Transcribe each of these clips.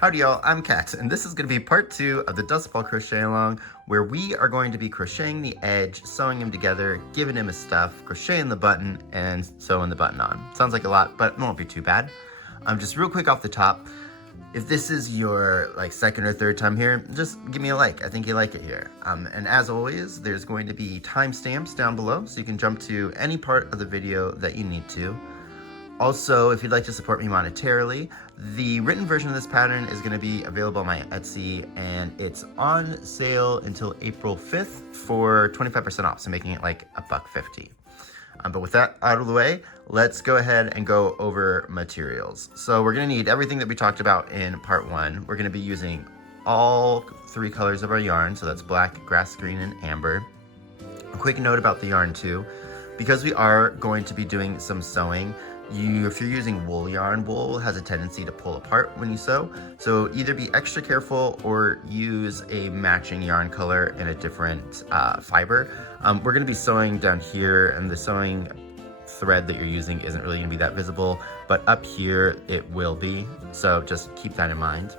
Howdy y'all, I'm Kat, and this is going to be part 2 of the Dusk Ball crochet along, where we are going to be crocheting the edge, sewing him together, giving him his stuff, crocheting the button, and sewing the button on. Sounds like a lot, but it won't be too bad. Just real quick off the top, if this is your second or third time here, just give me a like. I think you like it here. And as always, there's going to be timestamps down below, so you can jump to any part of the video that you need to. Also, if you'd like to support me monetarily, the written version of this pattern is going to be available on my Etsy, and it's on sale until April 5th for 25% off, so making it like $1.50. But with that out of the way, let's go ahead and go over materials. So we're going to need everything that we talked about in part 1. We're going to be using all 3 colors of our yarn, so that's black, grass green, and amber. A quick note about the yarn too, because we are going to be doing some sewing, if you're using wool yarn, wool has a tendency to pull apart when you sew. So either be extra careful or use a matching yarn color in a different fiber. We're going to be sewing down here, and the sewing thread that you're using isn't really going to be that visible, but up here it will be. So just keep that in mind.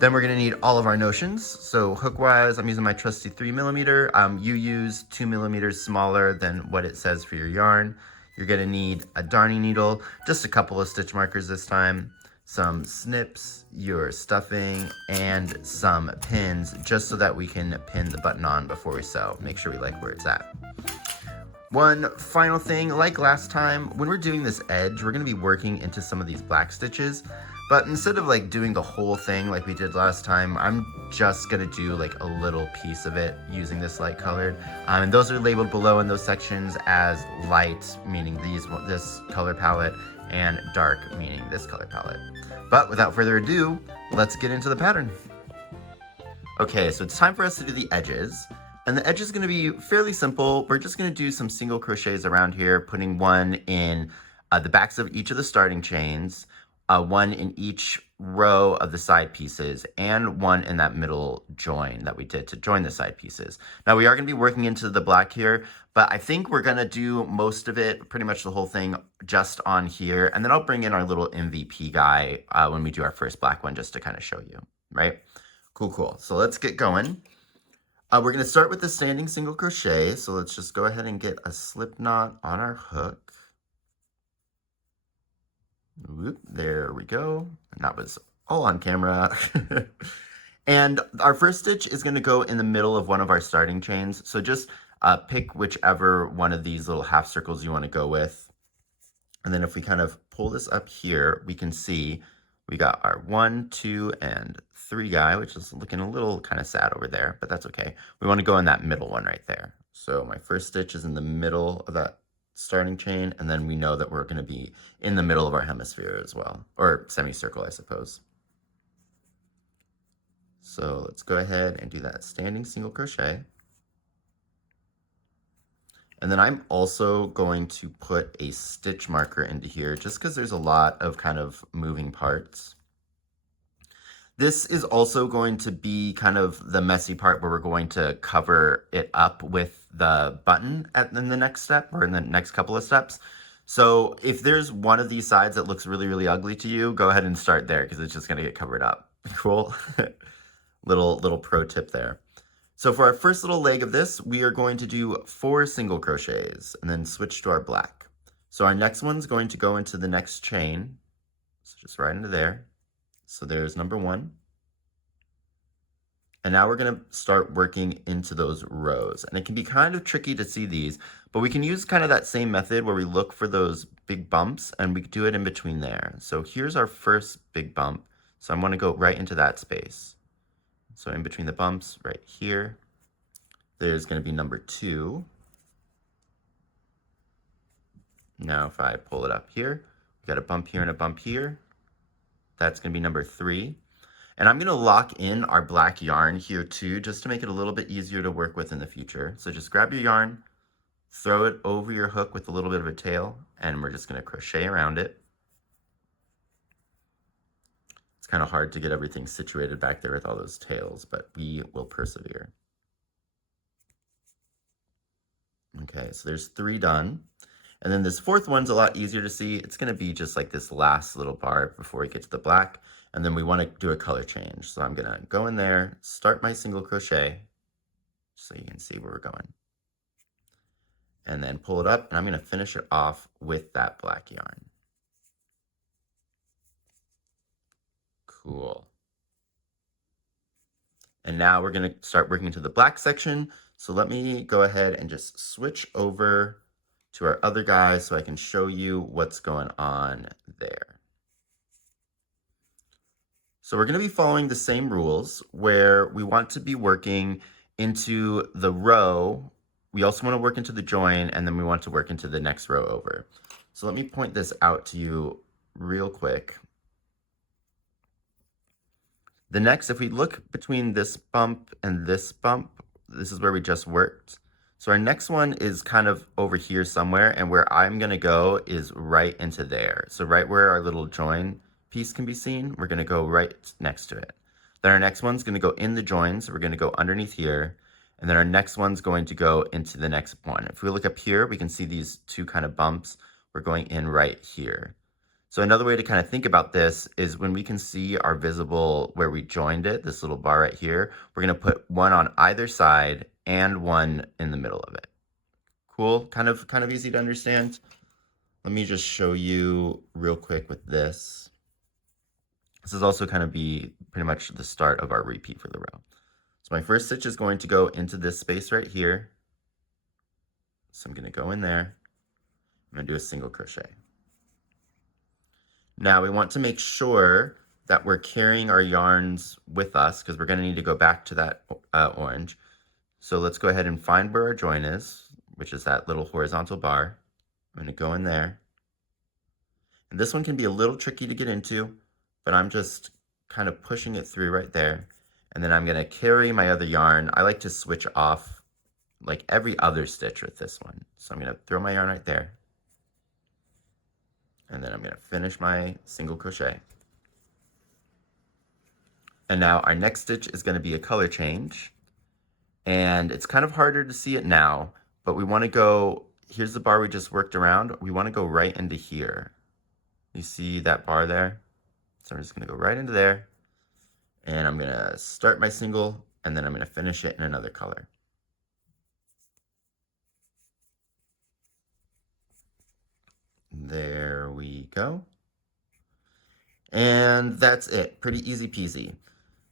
Then we're going to need all of our notions. So hook-wise, I'm using my trusty 3mm. You use 2mm smaller than what it says for your yarn. You're going to need a darning needle, just a couple of stitch markers this time, some snips, your stuffing, and some pins, just so that we can pin the button on before we sew. Make sure we like where it's at. One final thing, like last time, when we're doing this edge, we're going to be working into some of these black stitches. But instead of doing the whole thing like we did last time, I'm just gonna do a little piece of it using this light colored. And those are labeled below in those sections as light, meaning this color palette, and dark, meaning this color palette. But without further ado, let's get into the pattern. Okay, so it's time for us to do the edges. And the edge is gonna be fairly simple. We're just gonna do some single crochets around here, putting one in the backs of each of the starting chains, one in each row of the side pieces, and one in that middle join that we did to join the side pieces. Now we are going to be working into the black here, but I think we're going to do most of it, pretty much the whole thing, just on here, and then I'll bring in our little MVP guy when we do our first black one, just to kind of show you, right? Cool. So let's get going. We're going to start with the standing single crochet, so let's just go ahead and get a slip knot on our hook. Whoop, there we go. And that was all on camera. And our first stitch is going to go in the middle of one of our starting chains. So just pick whichever one of these little half circles you want to go with. And then if we kind of pull this up here, we can see we got our 1, 2, and 3 guy, which is looking a little kind of sad over there, but that's okay. We want to go in that middle one right there. So my first stitch is in the middle of that starting chain, and then we know that we're going to be in the middle of our hemisphere as well, or semicircle, I suppose. So let's go ahead and do that standing single crochet. And then I'm also going to put a stitch marker into here, just because there's a lot of kind of moving parts. This is also going to be kind of the messy part where we're going to cover it up with the button in the next step, or in the next couple of steps. So if there's one of these sides that looks really ugly to you, go ahead and start there, because it's just going to get covered up. Cool. little pro tip there. So for our first little leg of this, we are going to do 4 single crochets and then switch to our black. So our next one's going to go into the next chain. So just right into there. So there's number 1. And now we're going to start working into those rows. And it can be kind of tricky to see these, but we can use kind of that same method where we look for those big bumps, and we do it in between there. So here's our first big bump. So I'm going to go right into that space. So in between the bumps right here, there's going to be number 2. Now if I pull it up here, we got a bump here and a bump here. That's going to be number 3. And I'm going to lock in our black yarn here too, just to make it a little bit easier to work with in the future. So just grab your yarn, throw it over your hook with a little bit of a tail, and we're just going to crochet around it. It's kind of hard to get everything situated back there with all those tails, but we will persevere. Okay, so there's 3 done. And then this 4th one's a lot easier to see. It's going to be just like this last little bar before we get to the black. And then we want to do a color change. So I'm gonna go in there, start my single crochet, so you can see where we're going. And then pull it up, and I'm gonna finish it off with that black yarn. Cool. And now we're gonna start working into the black section. So let me go ahead and just switch over to our other guy so I can show you what's going on there. So we're gonna be following the same rules where we want to be working into the row. We also want to work into the join, and then we want to work into the next row over. So let me point this out to you real quick. The next, if we look between this bump and this bump, this is where we just worked. So our next one is kind of over here somewhere, and where I'm gonna go is right into there. So right where our little join piece can be seen, we're gonna go right next to it. Then our next one's gonna go in the join, so we're gonna go underneath here. And then our next one's going to go into the next one. If we look up here, we can see these two kind of bumps. We're going in right here. So another way to kind of think about this is when we can see our visible where we joined it, this little bar right here, we're gonna put one on either side and one in the middle of it. Cool, kind of easy to understand. Let me just show you real quick with this. This is also kind of be pretty much the start of our repeat for the row. So my first stitch is going to go into this space right here. So I'm gonna go in there, I'm gonna do a single crochet. Now we want to make sure that we're carrying our yarns with us because we're gonna need to go back to that orange. So let's go ahead and find where our join is, which is that little horizontal bar. I'm gonna go in there. And this one can be a little tricky to get into, but I'm just kind of pushing it through right there. And then I'm gonna carry my other yarn. I like to switch off like every other stitch with this one. So I'm gonna throw my yarn right there. And then I'm gonna finish my single crochet. And now our next stitch is gonna be a color change. And it's kind of harder to see it now, but we wanna go, here's the bar we just worked around. We wanna go right into here. You see that bar there? So I'm just gonna go right into there. And I'm gonna start my single, and then I'm gonna finish it in another color. There we go. And that's it, pretty easy peasy.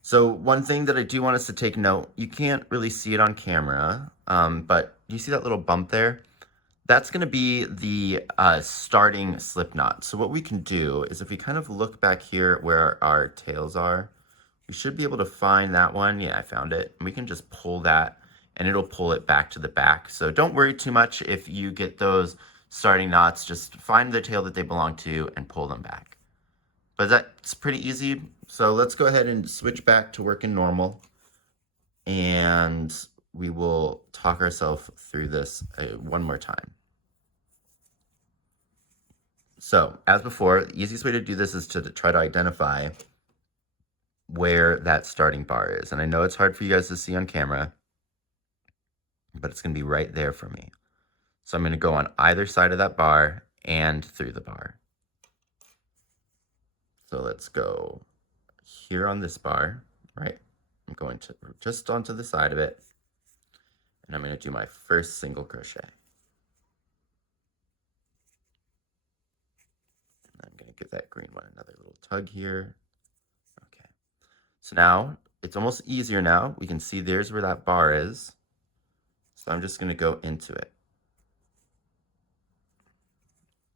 So one thing that I do want us to take note, you can't really see it on camera, but you see that little bump there? That's gonna be the starting slip knot. So what we can do is if we kind of look back here where our tails are, we should be able to find that one. Yeah, I found it. And we can just pull that and it'll pull it back to the back. So don't worry too much if you get those starting knots. Just find the tail that they belong to and pull them back. But that's pretty easy. So let's go ahead and switch back to working normal. And we will talk ourselves through this one more time. So as before, the easiest way to do this is to try to identify where that starting bar is. And I know it's hard for you guys to see on camera, but it's gonna be right there for me. So I'm gonna go on either side of that bar and through the bar. So let's go here on this bar, right? I'm going to just onto the side of it, and I'm gonna do my first single crochet. And I'm gonna give that green one another little tug here. So now, it's almost easier now. We can see there's where that bar is. So I'm just gonna go into it.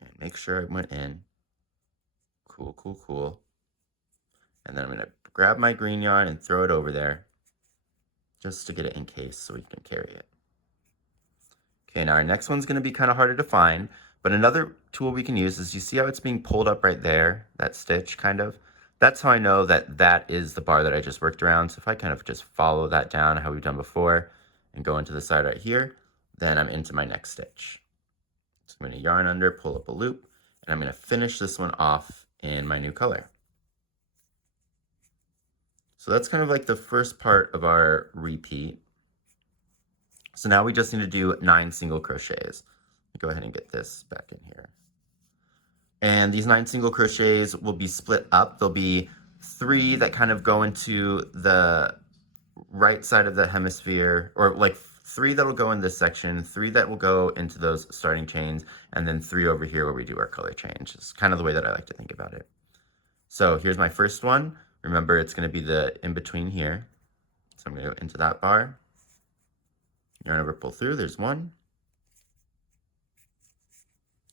And make sure I went in. Cool, cool, cool. And then I'm gonna grab my green yarn and throw it over there, just to get it in case so we can carry it. Okay, now our next one's gonna be kind of harder to find, but another tool we can use is, you see how it's being pulled up right there, that stitch kind of? That's how I know that that is the bar that I just worked around. So if I kind of just follow that down how we've done before and go into the side right here, then I'm into my next stitch. So I'm gonna yarn under, pull up a loop, and I'm gonna finish this one off in my new color. So that's kind of like the first part of our repeat. So now we just need to do 9 single crochets. Go ahead and get this back in here. And these 9 single crochets will be split up. There'll be 3 that kind of go into the right side of the hemisphere, or like 3 that'll go in this section, 3 that will go into those starting chains, and then 3 over here where we do our color change. It's kind of the way that I like to think about it. So here's my first one. Remember, it's going to be the in-between here. So I'm going to go into that bar. Yarn over, pull through, there's 1.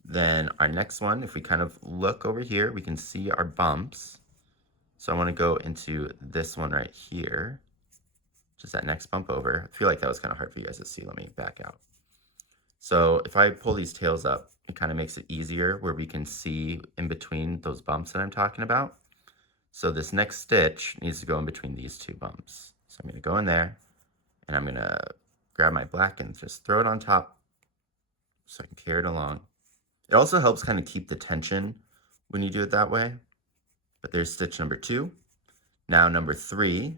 Then our next one, if we kind of look over here, we can see our bumps. So I want to go into this one right here, just that next bump over. I feel like that was kind of hard for you guys to see. Let me back out. So if I pull these tails up, it kind of makes it easier where we can see in between those bumps that I'm talking about. So this next stitch needs to go in between these 2 bumps. So I'm going to go in there, and I'm going to grab my black and just throw it on top so I can carry it along. It also helps kind of keep the tension when you do it that way. But there's stitch number 2. Now number 3,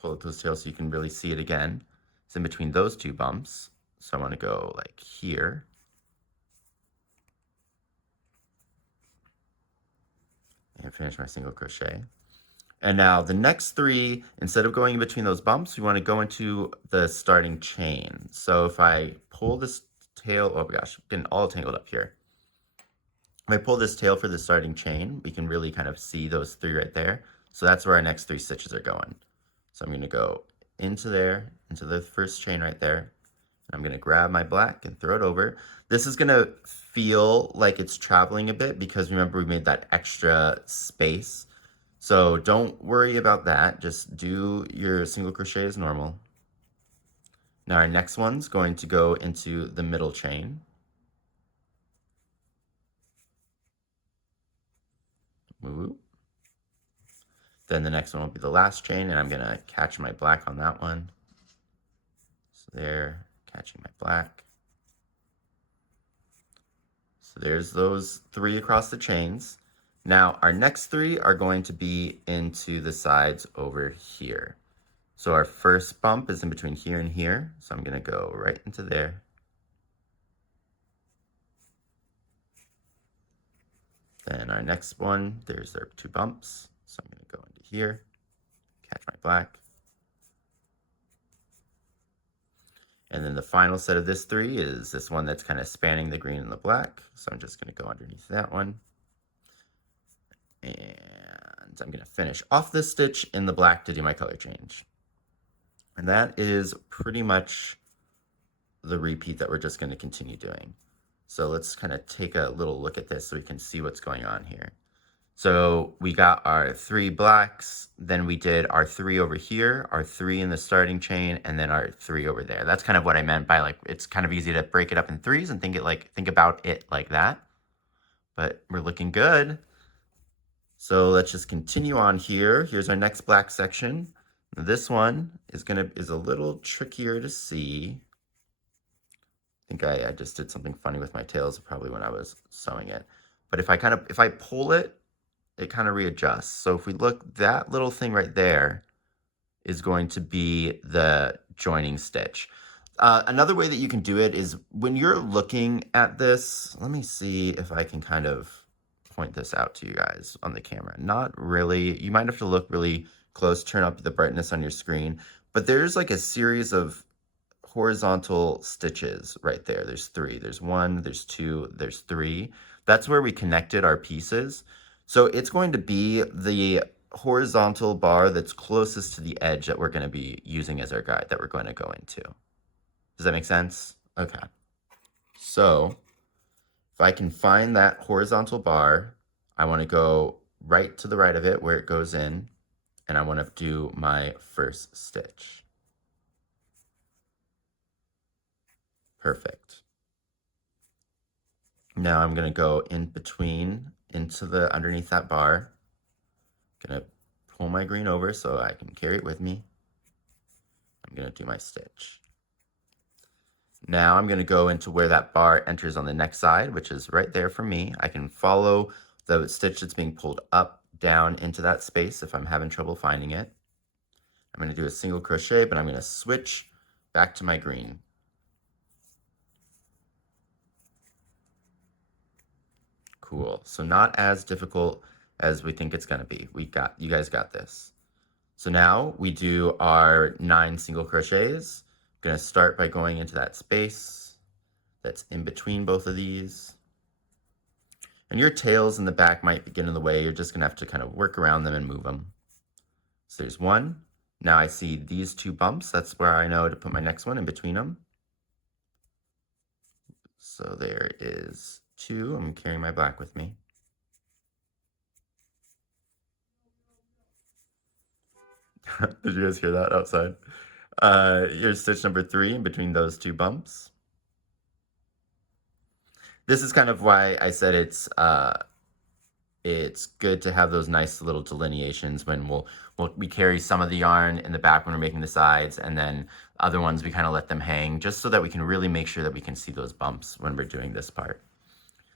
pull up those tails so you can really see it again. It's in between those 2 bumps. So I want to go like here. And finish my single crochet. And now the next 3, instead of going in between those bumps, we want to go into the starting chain. So if I pull this tail, oh my gosh, I'm getting all tangled up here. If I pull this tail for the starting chain, we can really kind of see those 3 right there. So that's where our next 3 stitches are going. So I'm going to go into there, into the first chain right there. And I'm going to grab my black and throw it over. This is going to feel like it's traveling a bit because remember we made that extra space. So don't worry about that. Just do your single crochet as normal. Now our next one's going to go into the middle chain. Woo. Then the next one will be the last chain, and I'm going to catch my black on that one. So there, catching my black. So there's those 3 across the chains. Now our next 3 are going to be into the sides over here. So our first bump is in between here and here. So I'm going to go right into there. Then our next one, there's our 2 bumps. So I'm going to go into here, catch my black. And then the final set of this 3 is this one that's kind of spanning the green and the black. So I'm just going to go underneath that one. And I'm going to finish off this stitch in the black to do my color change. And that is pretty much the repeat that we're just going to continue doing. So let's kind of take a little look at this so we can see what's going on here. So we got our 3 blacks, then we did our 3 over here, our 3 in the starting chain, and then our 3 over there. That's kind of what I meant by like, it's kind of easy to break it up in 3s and think about it like that. But we're looking good. So let's just continue on here. Here's our next black section. This one is a little trickier to see. I think I just did something funny with my tails probably when I was sewing it. But if I pull it, it kind of readjusts. So if we look, that little thing right there is going to be the joining stitch. Another way that you can do it is when you're looking at this, let me see if I can kind of point this out to you guys on the camera. Not really, you might have to look really close, turn up the brightness on your screen, but there's like a series of horizontal stitches right there. There's 3, there's 1, there's 2, there's 3. That's where we connected our pieces. So it's going to be the horizontal bar that's closest to the edge that we're going to be using as our guide that we're going to go into. Does that make sense? Okay. So if I can find that horizontal bar, I want to go right to the right of it where it goes in, and I want to do my first stitch. Perfect. Now I'm going to go in between into the underneath that bar. I'm going to pull my green over so I can carry it with me. I'm going to do my stitch. Now I'm going to go into where that bar enters on the next side, which is right there for me. I can follow the stitch that's being pulled up, down into that space if I'm having trouble finding it. I'm going to do a single crochet, but I'm going to switch back to my green. Cool. So not as difficult as we think it's going to be. You guys got this. So now we do our 9 single crochets. I'm going to start by going into that space that's in between both of these. And your tails in the back might get in the way. You're just going to have to kind of work around them and move them. So there's one. Now I see these 2 bumps. That's where I know to put my next one in between them. So there is 2. I'm carrying my black with me. Did you guys hear that outside? Here's stitch number 3 in between those 2 bumps. This is kind of why I said it's good to have those nice little delineations when we carry some of the yarn in the back when we're making the sides, and then other ones we kind of let them hang, just so that we can really make sure that we can see those bumps when we're doing this part.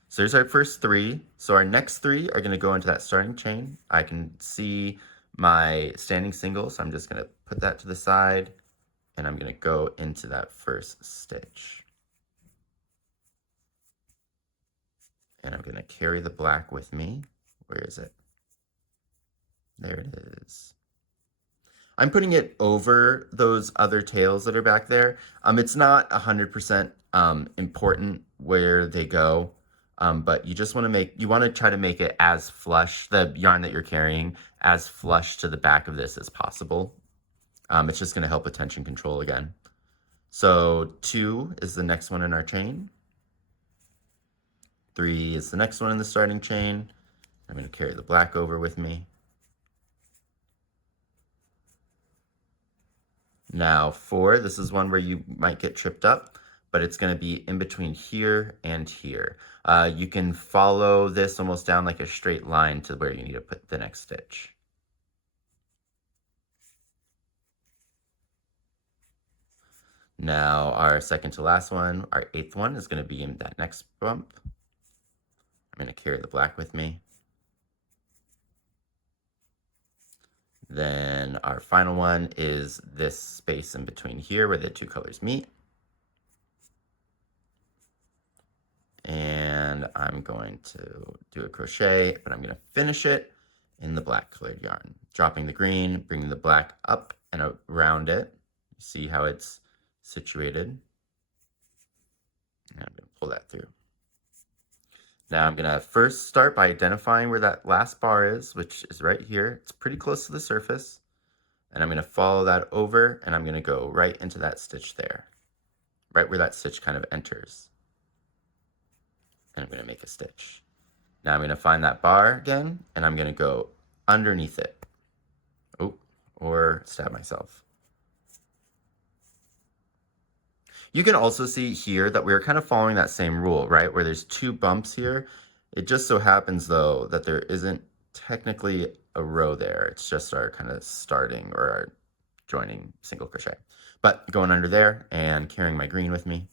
So here's our first 3. So our next 3 are going to go into that starting chain. I can see my standing single, so I'm just going to put that to the side, and I'm going to go into that first stitch. And I'm going to carry the black with me. Where is it? There it is. I'm putting it over those other tails that are back there. It's not 100% important where they go, but you just want to try to make it as flush, the yarn that you're carrying, as flush to the back of this as possible. It's just going to help with tension control again. So 2 is the next one in our chain. 3 is the next one in the starting chain. I'm going to carry the black over with me. Now 4, this is one where you might get tripped up, but it's going to be in between here and here. You can follow this almost down like a straight line to where you need to put the next stitch. Now our second to last one, our 8th one, is going to be in that next bump. I'm going to carry the black with me. Then our final one is this space in between here where the 2 colors meet. And I'm going to do a crochet, but I'm going to finish it in the black colored yarn. Dropping the green, bringing the black up and around it. See how it's situated. And I'm going to pull that through. Now I'm going to first start by identifying where that last bar is, which is right here. It's pretty close to the surface. And I'm going to follow that over, and I'm going to go right into that stitch there, right where that stitch kind of enters. And I'm going to make a stitch. Now I'm going to find that bar again, and I'm going to go underneath it. Oh, or stab myself. You can also see here that we're kind of following that same rule, right? Where there's 2 bumps here. It just so happens, though, that there isn't technically a row there. It's just our kind of starting or our joining single crochet. But going under there and carrying my green with me.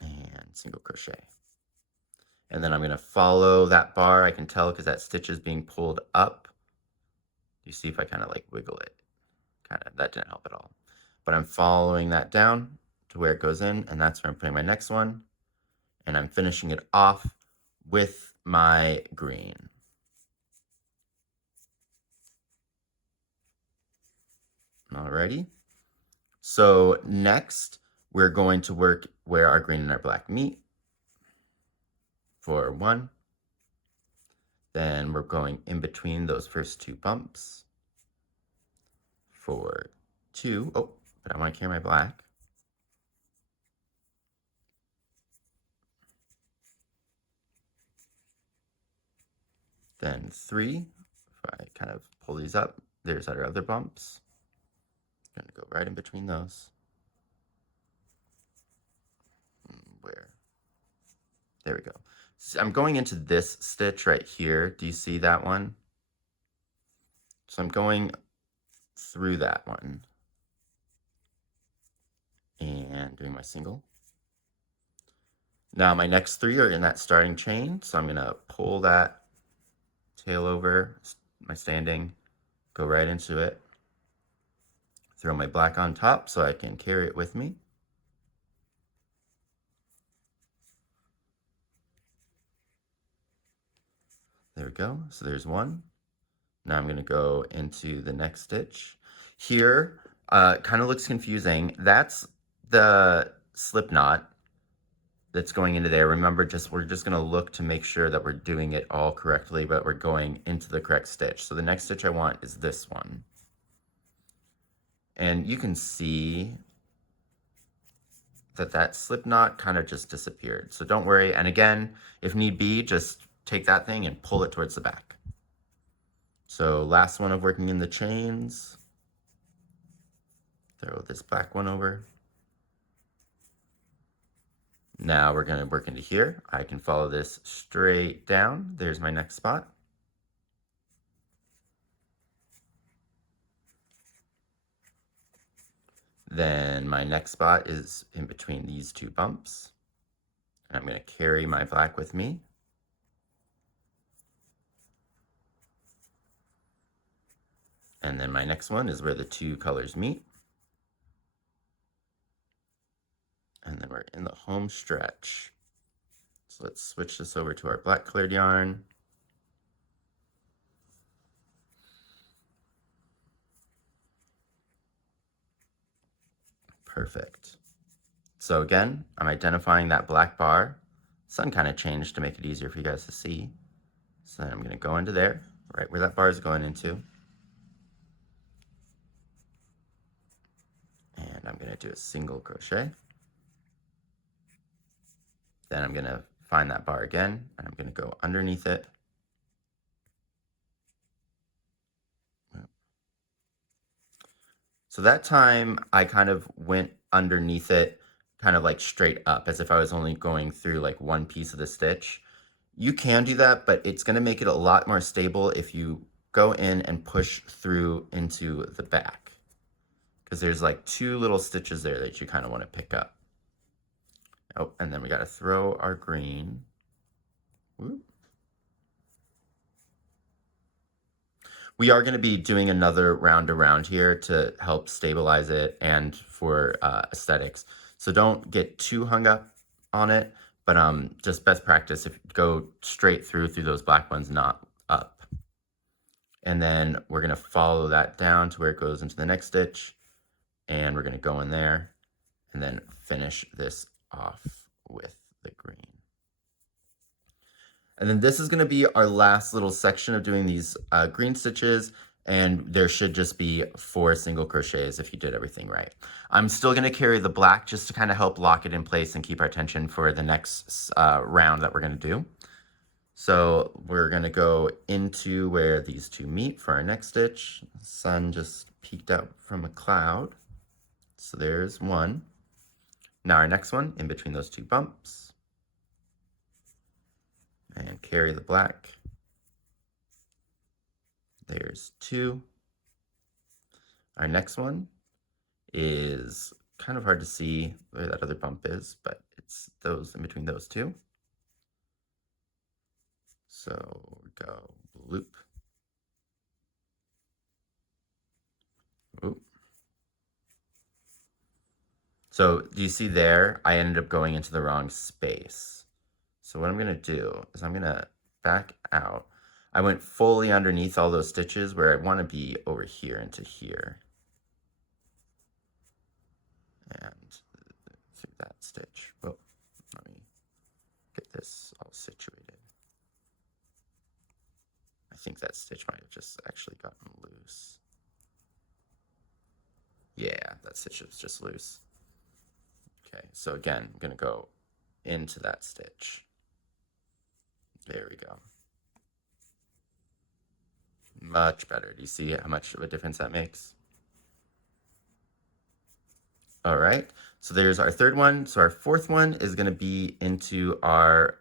And single crochet. And then I'm going to follow that bar. I can tell because that stitch is being pulled up. You see if I kind of like wiggle it. That didn't help at all. But I'm following that down to where it goes in, and that's where I'm putting my next one. And I'm finishing it off with my green. Alrighty. So next, we're going to work where our green and our black meet for 1. Then we're going in between those first 2 bumps for 2. Oh, but I want to carry my black. Then 3, if I kind of pull these up, there's our other bumps. I'm going to go right in between those. Where? There we go. So I'm going into this stitch right here. Do you see that one? So I'm going through that one and doing my single. Now my next 3 are in that starting chain, so I'm going to pull that tail over, my standing, go right into it, throw my black on top so I can carry it with me. we go. So there's one. Now I'm going to go into the next stitch. Here, kind of looks confusing. That's the slip knot that's going into there. Remember, we're just going to look to make sure that we're doing it all correctly, but we're going into the correct stitch. So the next stitch I want is this one. And you can see that slip knot kind of just disappeared. So don't worry. And again, if need be, just take that thing and pull it towards the back. So last one of working in the chains. Throw this black one over. Now we're going to work into here. I can follow this straight down. There's my next spot. Then my next spot is in between these two bumps. And I'm going to carry my black with me. And then my next one is where the two colors meet. And then we're in the home stretch. So let's switch this over to our black colored yarn. Perfect. So again, I'm identifying that black bar. Sun kind of changed to make it easier for you guys to see. So then I'm going to go into there, right where that bar is going into. And I'm going to do a single crochet. Then I'm going to find that bar again, and I'm going to go underneath it. So that time I kind of went underneath it, kind of like straight up, as if I was only going through like one piece of the stitch. You can do that, but it's going to make it a lot more stable if you go in and push through into the back, because there's like two little stitches there that you kind of want to pick up. Oh, and then we got to throw our green. Whoop. We are going to be doing another round around here to help stabilize it and for aesthetics. So don't get too hung up on it, but just best practice, if you go straight through those black ones, not up. And then we're going to follow that down to where it goes into the next stitch, and we're going to go in there and then finish this off with the green. And then this is going to be our last little section of doing these green stitches, and there should just be 4 single crochets if you did everything right. I'm still going to carry the black just to kind of help lock it in place and keep our tension for the next round that we're going to do. So we're going to go into where these two meet for our next stitch. The sun just peeked out from a cloud. So there's one. Now our next one in between those two bumps. And carry the black. There's 2. Our next one is kind of hard to see where that other bump is, but it's those in between those two. So we go loop. Oop. So do you see there? I ended up going into the wrong space. So what I'm going to do is I'm going to back out. I went fully underneath all those stitches where I want to be over here into here. And through that stitch. Oh, let me get this all situated. I think that stitch might have just actually gotten loose. Yeah, that stitch was just loose. Okay, so again, I'm going to go into that stitch. There we go. Much better. Do you see how much of a difference that makes? All right, so there's our third one. So our fourth one is going to be into our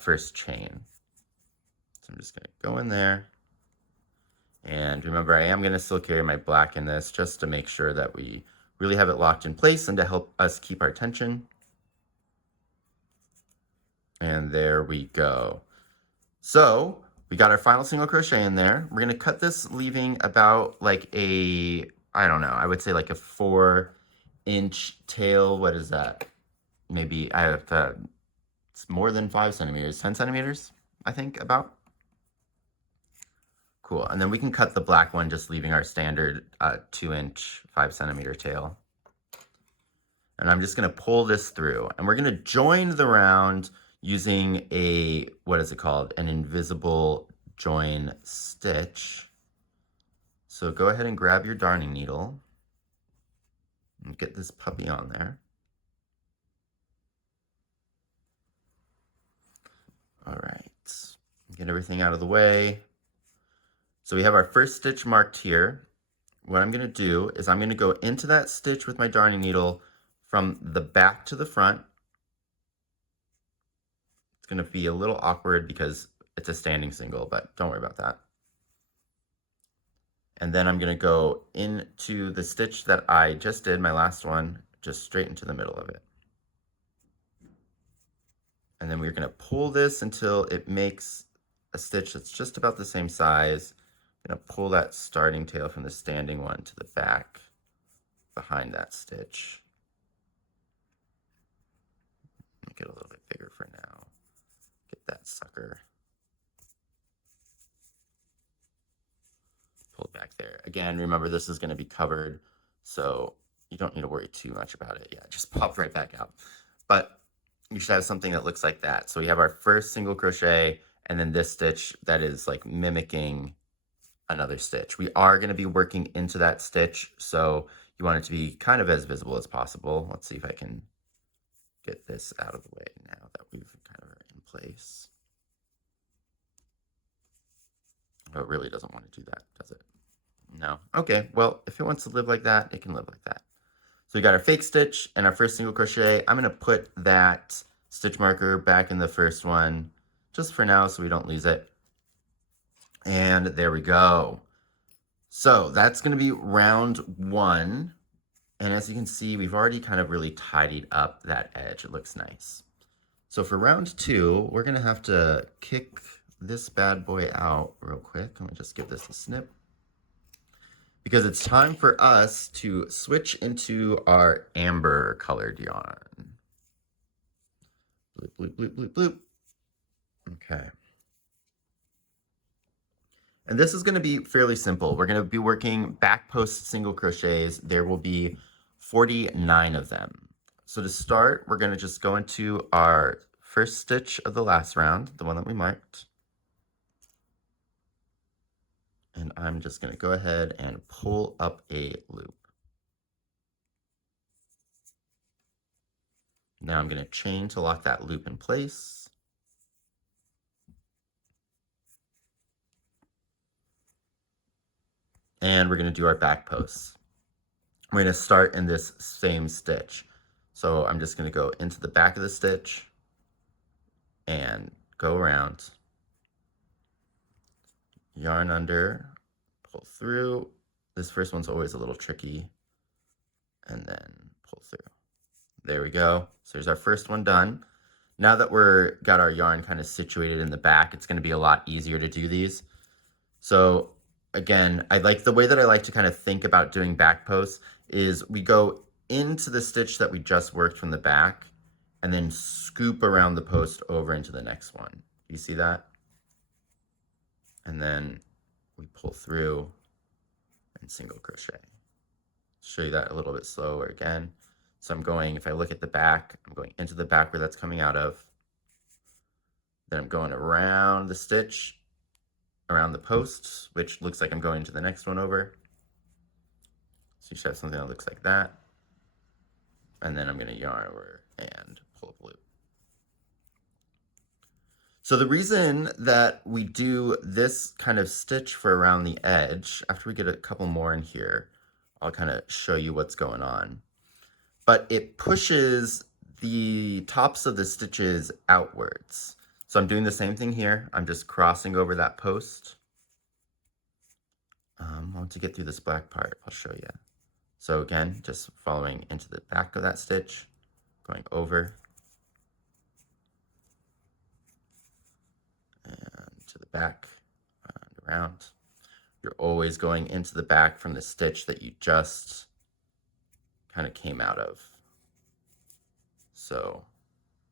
first chain. So I'm just going to go in there. And remember, I am going to still carry my black in this just to make sure that we really have it locked in place and to help us keep our tension. And there we go. So we got our final single crochet in there. We're going to cut this, leaving about like a, I don't know, I would say like a 4-inch tail. What is that? Maybe I have to, it's more than 5 centimeters, 10 centimeters, I think, about. Cool. And then we can cut the black one, just leaving our standard 2-inch, 5-centimeter tail. And I'm just going to pull this through. And we're going to join the round using a, what is it called? An invisible join stitch. So go ahead and grab your darning needle and get this puppy on there. All right, get everything out of the way. So we have our first stitch marked here. What I'm going to do is I'm going to go into that stitch with my darning needle from the back to the front. It's going to be a little awkward because it's a standing single, but don't worry about that. And then I'm going to go into the stitch that I just did, my last one, just straight into the middle of it. And then we're going to pull this until it makes a stitch that's just about the same size. I'm going to pull that starting tail from the standing one to the back behind that stitch. Make it a little bit bigger for now. Get that sucker. Pull it back there. Again, remember this is going to be covered, so you don't need to worry too much about it. Yeah, just pop right back out. But you should have something that looks like that. So we have our first single crochet, and then this stitch that is like mimicking another stitch. We are going to be working into that stitch, so you want it to be kind of as visible as possible. Let's see if I can get this out of the way now that we've kind of in place. Oh, it really doesn't want to do that, does it? No. Okay, well, if it wants to live like that, it can live like that. So we got our fake stitch and our first single crochet. I'm going to put that stitch marker back in the first one just for now so we don't lose it. And there we go. So that's going to be round one. And as you can see, we've already kind of really tidied up that edge. It looks nice. So for round two, we're going to have to kick this bad boy out real quick. Let me just give this a snip. Because it's time for us to switch into our amber colored yarn. Bloop, bloop, bloop, bloop, bloop. Okay. And this is going to be fairly simple. We're going to be working back post single crochets. There will be 49 of them. So to start, we're going to just go into our first stitch of the last round, the one that we marked. And I'm just going to go ahead and pull up a loop. Now I'm going to chain to lock that loop in place. And we're going to do our back posts. We're going to start in this same stitch. So I'm just going to go into the back of the stitch and go around, yarn under, pull through. This first one's always a little tricky, and then pull through. There we go. So there's our first one done. Now that we're got our yarn kind of situated in the back, it's going to be a lot easier to do these. So again, I like the way that I like to kind of think about doing back posts is we go into the stitch that we just worked from the back and then scoop around the post over into the next one. You see that? And then we pull through and single crochet. Show you that a little bit slower again. So I'm going, if I look at the back, I'm going into the back where that's coming out of. Then I'm going around the stitch, around the post, which looks like I'm going to the next one over. So you should have something that looks like that. And then I'm going to yarn over and pull up a loop. So the reason that we do this kind of stitch for around the edge, after we get a couple more in here, I'll kind of show you what's going on. But it pushes the tops of the stitches outwards. So I'm doing the same thing here. I'm just crossing over that post. Once you get through this black part, I'll show you. So again, just following into the back of that stitch, going over, and to the back, and around. You're always going into the back from the stitch that you just kind of came out of. So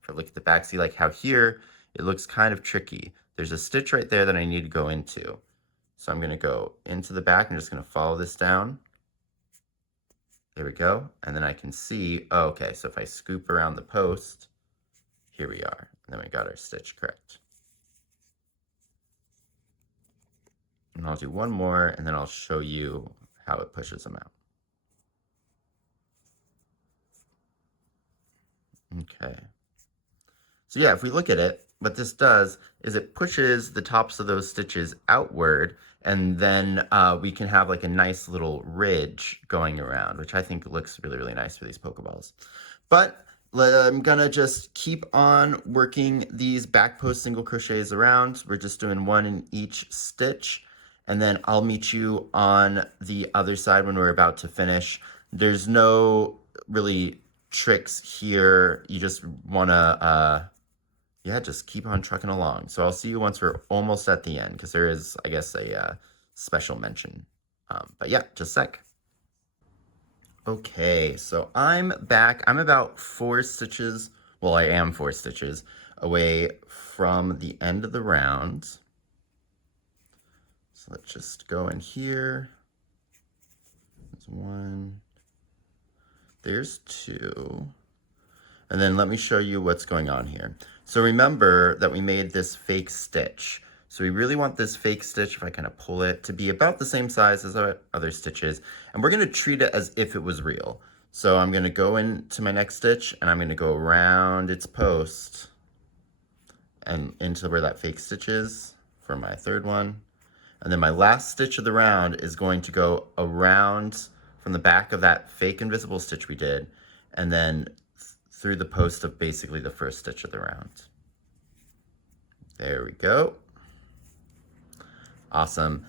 if I look at the back, see like how here, it looks kind of tricky. There's a stitch right there that I need to go into. So I'm going to go into the back. I'm just going to follow this down. There we go. And then I can see, oh, okay, so if I scoop around the post, here we are. And then we got our stitch correct. And I'll do one more, and then I'll show you how it pushes them out. Okay. So yeah, if we look at it, what this does is it pushes the tops of those stitches outward, and then we can have like a nice little ridge going around, which I think looks really, really nice for these pokeballs. But I'm gonna just keep on working these back post single crochets around. We're just doing one in each stitch, and then I'll meet you on the other side when we're about to finish. There's no really tricks here. You just wanna, yeah, just keep on trucking along. So I'll see you once we're almost at the end, because there is, I guess, a special mention. But yeah, just a sec. Okay, so I'm back. I'm about 4 stitches, well, I am 4 stitches away from the end of the round. So let's just go in here. There's 1, there's 2. And then let me show you what's going on here. So remember that we made this fake stitch. So we really want this fake stitch, if I kind of pull it, to be about the same size as our other stitches. And we're going to treat it as if it was real. So I'm going to go into my next stitch, and I'm going to go around its post and into where that fake stitch is for my third one. And then my last stitch of the round is going to go around from the back of that fake invisible stitch we did, and then through the post of basically the first stitch of the round. There we go. Awesome.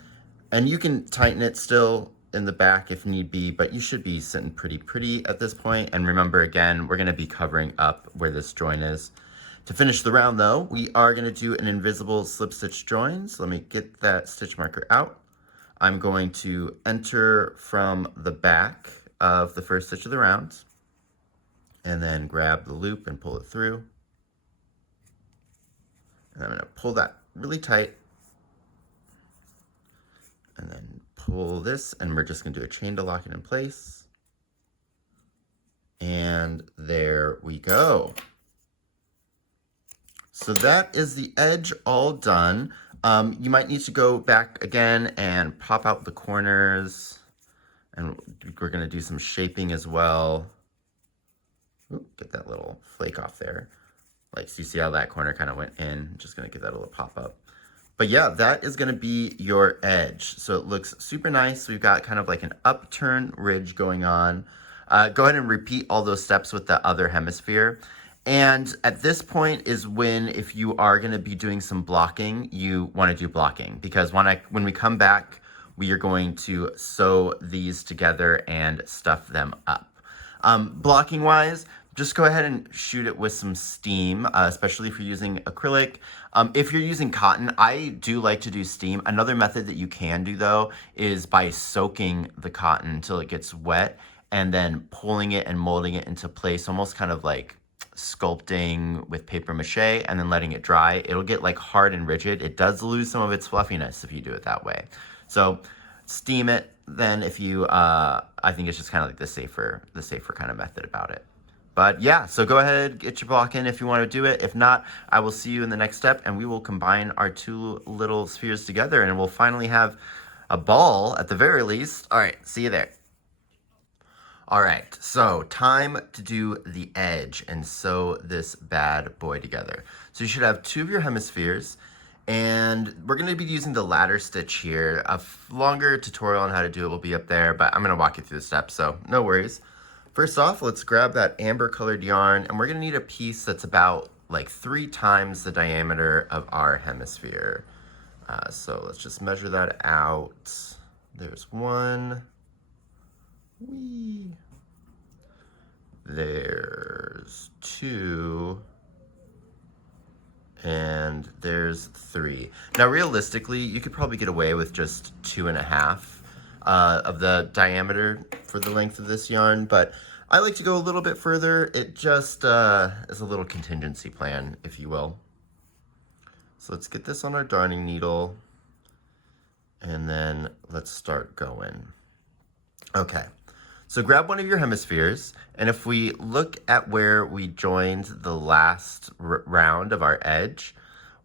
And you can tighten it still in the back if need be, but you should be sitting pretty at this point. And remember, again, we're going to be covering up where this join is. To finish the round though, we are going to do an invisible slip stitch join. So let me get that stitch marker out. I'm going to enter from the back of the first stitch of the round, and then grab the loop and pull it through. And I'm going to pull that really tight, and then pull this, and we're just going to do a chain to lock it in place. And there we go. So that is the edge all done. You might need to go back again and pop out the corners, and we're going to do some shaping as well. Ooh, get that little flake off there. Like, so you see how that corner kind of went in. I'm just going to give that a little pop up. But yeah, that is going to be your edge. So it looks super nice. We've got kind of like an upturn ridge going on. Go ahead and repeat all those steps with the other hemisphere. And at this point is when, if you are going to be doing some blocking, you want to do blocking. Because when we come back, we are going to sew these together and stuff them up. Blocking wise, just go ahead and shoot it with some steam, especially if you're using acrylic. If you're using cotton, I do like to do steam. Another method that you can do though is by soaking the cotton until it gets wet and then pulling it and molding it into place, almost kind of like sculpting with paper mache, and then letting it dry. It'll get like hard and rigid. It does lose some of its fluffiness if you do it that way. So steam it. Then if you, I think it's just kind of like the safer kind of method about it. But yeah, so go ahead, get your block in if you want to do it. If not, I will see you in the next step, and we will combine our 2 little spheres together, and we'll finally have a ball at the very least. All right, see you there. All right, so time to do the edge and sew this bad boy together. So you should have 2 of your hemispheres, and we're going to be using the ladder stitch here. A longer tutorial on how to do it will be up there, but I'm going to walk you through the steps, so no worries. First off, let's grab that amber colored yarn, and we're going to need a piece that's about like 3 times the diameter of our hemisphere. So let's just measure that out. There's 1. Whee. There's 2. And there's 3. Now, realistically, you could probably get away with just 2.5 of the diameter for the length of this yarn, but I like to go a little bit further. It just is a little contingency plan, if you will. So let's get this on our darning needle, And then let's start going. Okay, so grab one of your hemispheres, and if we look at where we joined the last round of our edge,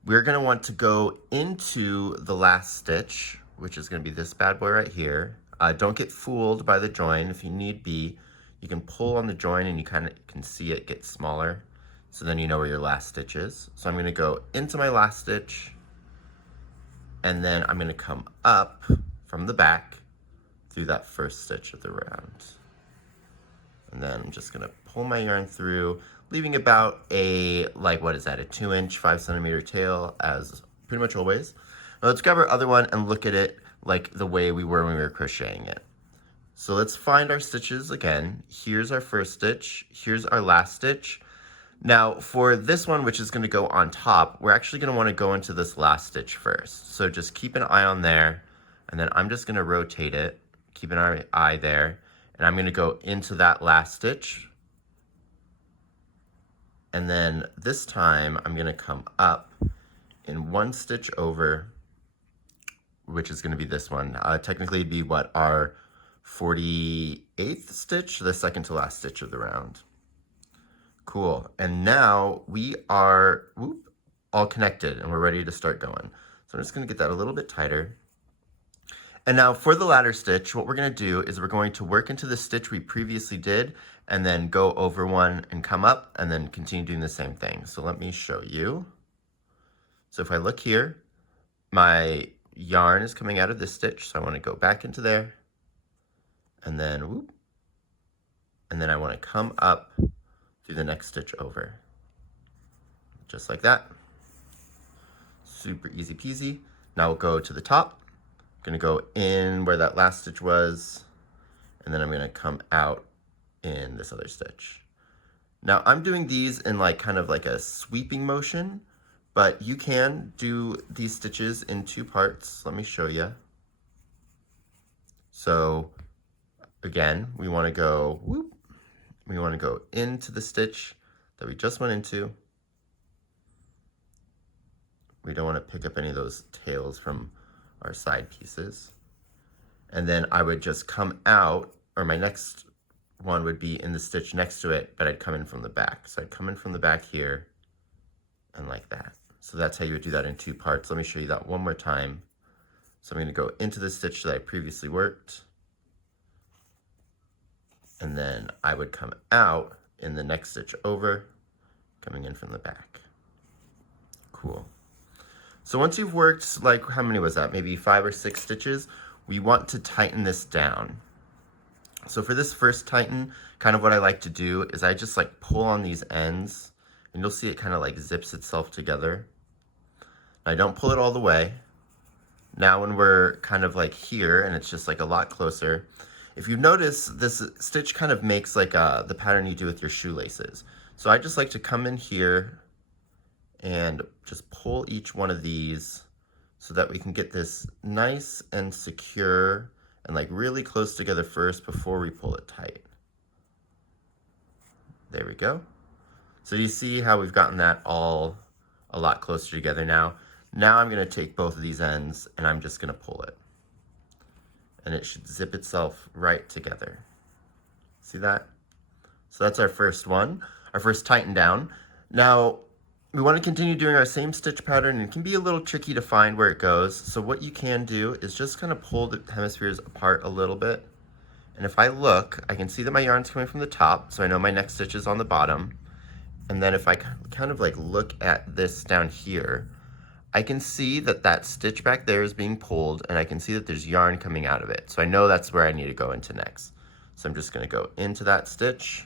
we're gonna want to go into the last stitch, which is gonna be this bad boy right here. Don't get fooled by the join. If you need be, you can pull on the join and you kind of can see it get smaller. So then you know where your last stitch is. So I'm gonna go into my last stitch, and then I'm gonna come up from the back through that first stitch of the round. And then I'm just gonna pull my yarn through, leaving about a, like, what is that, a 2-inch, 5-centimeter tail, as pretty much always. Now let's grab our other one and look at it like the way we were when we were crocheting it. So let's find our stitches again. Here's our first stitch, here's our last stitch. Now for this one, which is gonna go on top, we're actually gonna wanna go into this last stitch first. So just keep an eye on there, and then I'm just gonna rotate it, keep an eye there, and I'm gonna go into that last stitch. And then this time I'm gonna come up in one stitch over, which is gonna be this one. Technically it'd be what, our 48th stitch, the second to last stitch of the round. Cool, and now we are all connected and we're ready to start going. So I'm just gonna get that a little bit tighter. And now for the ladder stitch, what we're gonna do is we're going to work into the stitch we previously did and then go over one and come up and then continue doing the same thing. So let me show you. So if I look here, my yarn is coming out of this stitch, so I wanna go back into there, and then I wanna come up through the next stitch over. Just like that. Super easy peasy. Now we'll go to the top. I'm gonna go in where that last stitch was, and then I'm gonna come out in this other stitch. Now I'm doing these in like kind of like a sweeping motion, but you can do these stitches in two parts. Let me show you. So again, we wanna go we wanna go into the stitch that we just went into. We don't wanna pick up any of those tails from our side pieces. And then I would just come out, or my next one would be in the stitch next to it, but I'd come in from the back. So I'd come in from the back here and like that. So that's how you would do that in two parts. Let me show you that one more time. So I'm gonna go into the stitch that I previously worked, and then I would come out in the next stitch over, coming in from the back. Cool. So once you've worked, like, how many was that? Maybe 5 or 6 stitches, we want to tighten this down. So for this first tighten, kind of what I like to do is I just like pull on these ends, and you'll see it kind of like zips itself together. I don't pull it all the way. Now when we're kind of like here, and it's just like a lot closer, if you notice, this stitch kind of makes like the pattern you do with your shoelaces. So I just like to come in here and just pull each one of these so that we can get this nice and secure and like really close together first before we pull it tight. There we go. So you see how we've gotten that all a lot closer together now. Now I'm gonna take both of these ends and I'm just gonna pull it. And it should zip itself right together. See that? So that's our first one, our first tighten down. Now, we want to continue doing our same stitch pattern, and it can be a little tricky to find where it goes. So what you can do is just kind of pull the hemispheres apart a little bit. And if I look, I can see that my yarn's coming from the top, so I know my next stitch is on the bottom. And then if I kind of like look at this down here, I can see that that stitch back there is being pulled, and I can see that there's yarn coming out of it. So I know that's where I need to go into next. So I'm just gonna go into that stitch,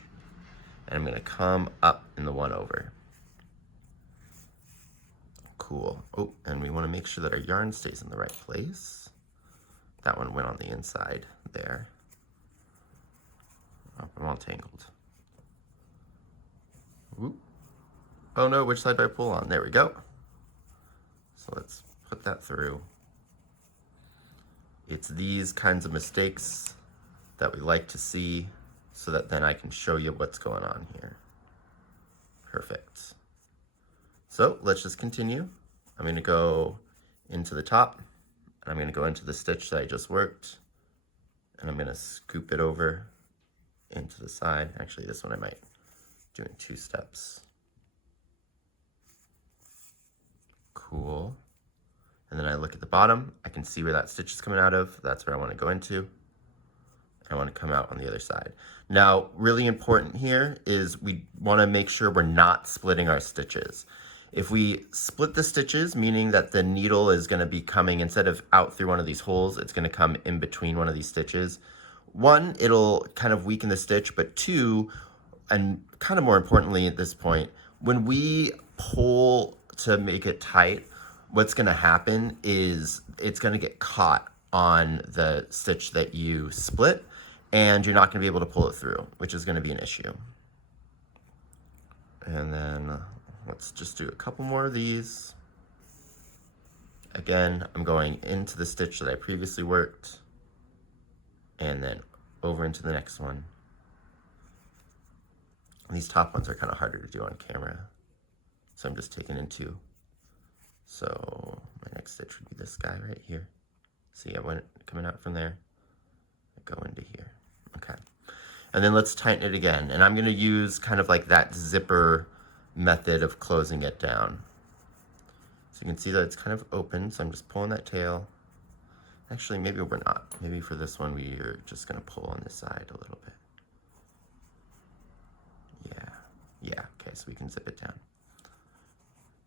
and I'm gonna come up in the one over. Cool. Oh, and we wanna make sure that our yarn stays in the right place. That one went on the inside there. Oh, I'm all tangled. Whoop. Oh no, which side do I pull on? There we go. So let's put that through. It's these kinds of mistakes that we like to see so that then I can show you what's going on here. Perfect. So let's just continue. I'm gonna go into the top And I'm going to go into the stitch that I just worked, and I'm going to scoop it over into the side. Actually, this one I might do in 2 steps. Cool. And then I look at the bottom, I can see where that stitch is coming out of. That's where I want to go into. I want to come out on the other side. Now, really important here is we want to make sure we're not splitting our stitches. If we split the stitches, meaning that the needle is going to be coming, instead of out through one of these holes, it's going to come in between one of these stitches. 1, it'll kind of weaken the stitch, but 2, and kind of more importantly at this point, when we pull to make it tight, what's going to happen is it's going to get caught on the stitch that you split, and you're not going to be able to pull it through, which is going to be an issue. And then let's just do a couple more of these. Again, I'm going into the stitch that I previously worked, and then over into the next one. These top ones are kind of harder to do on camera, so I'm just taking in 2. So my next stitch would be this guy right here. See, I went coming out from there, I go into here. Okay, and then let's tighten it again, and I'm going to use kind of like that zipper method of closing it down. So you can see that it's kind of open, so I'm just pulling that tail. Actually, maybe we're not. Maybe for this one, we're just going to pull on this side a little bit. Yeah, okay, so we can zip it down.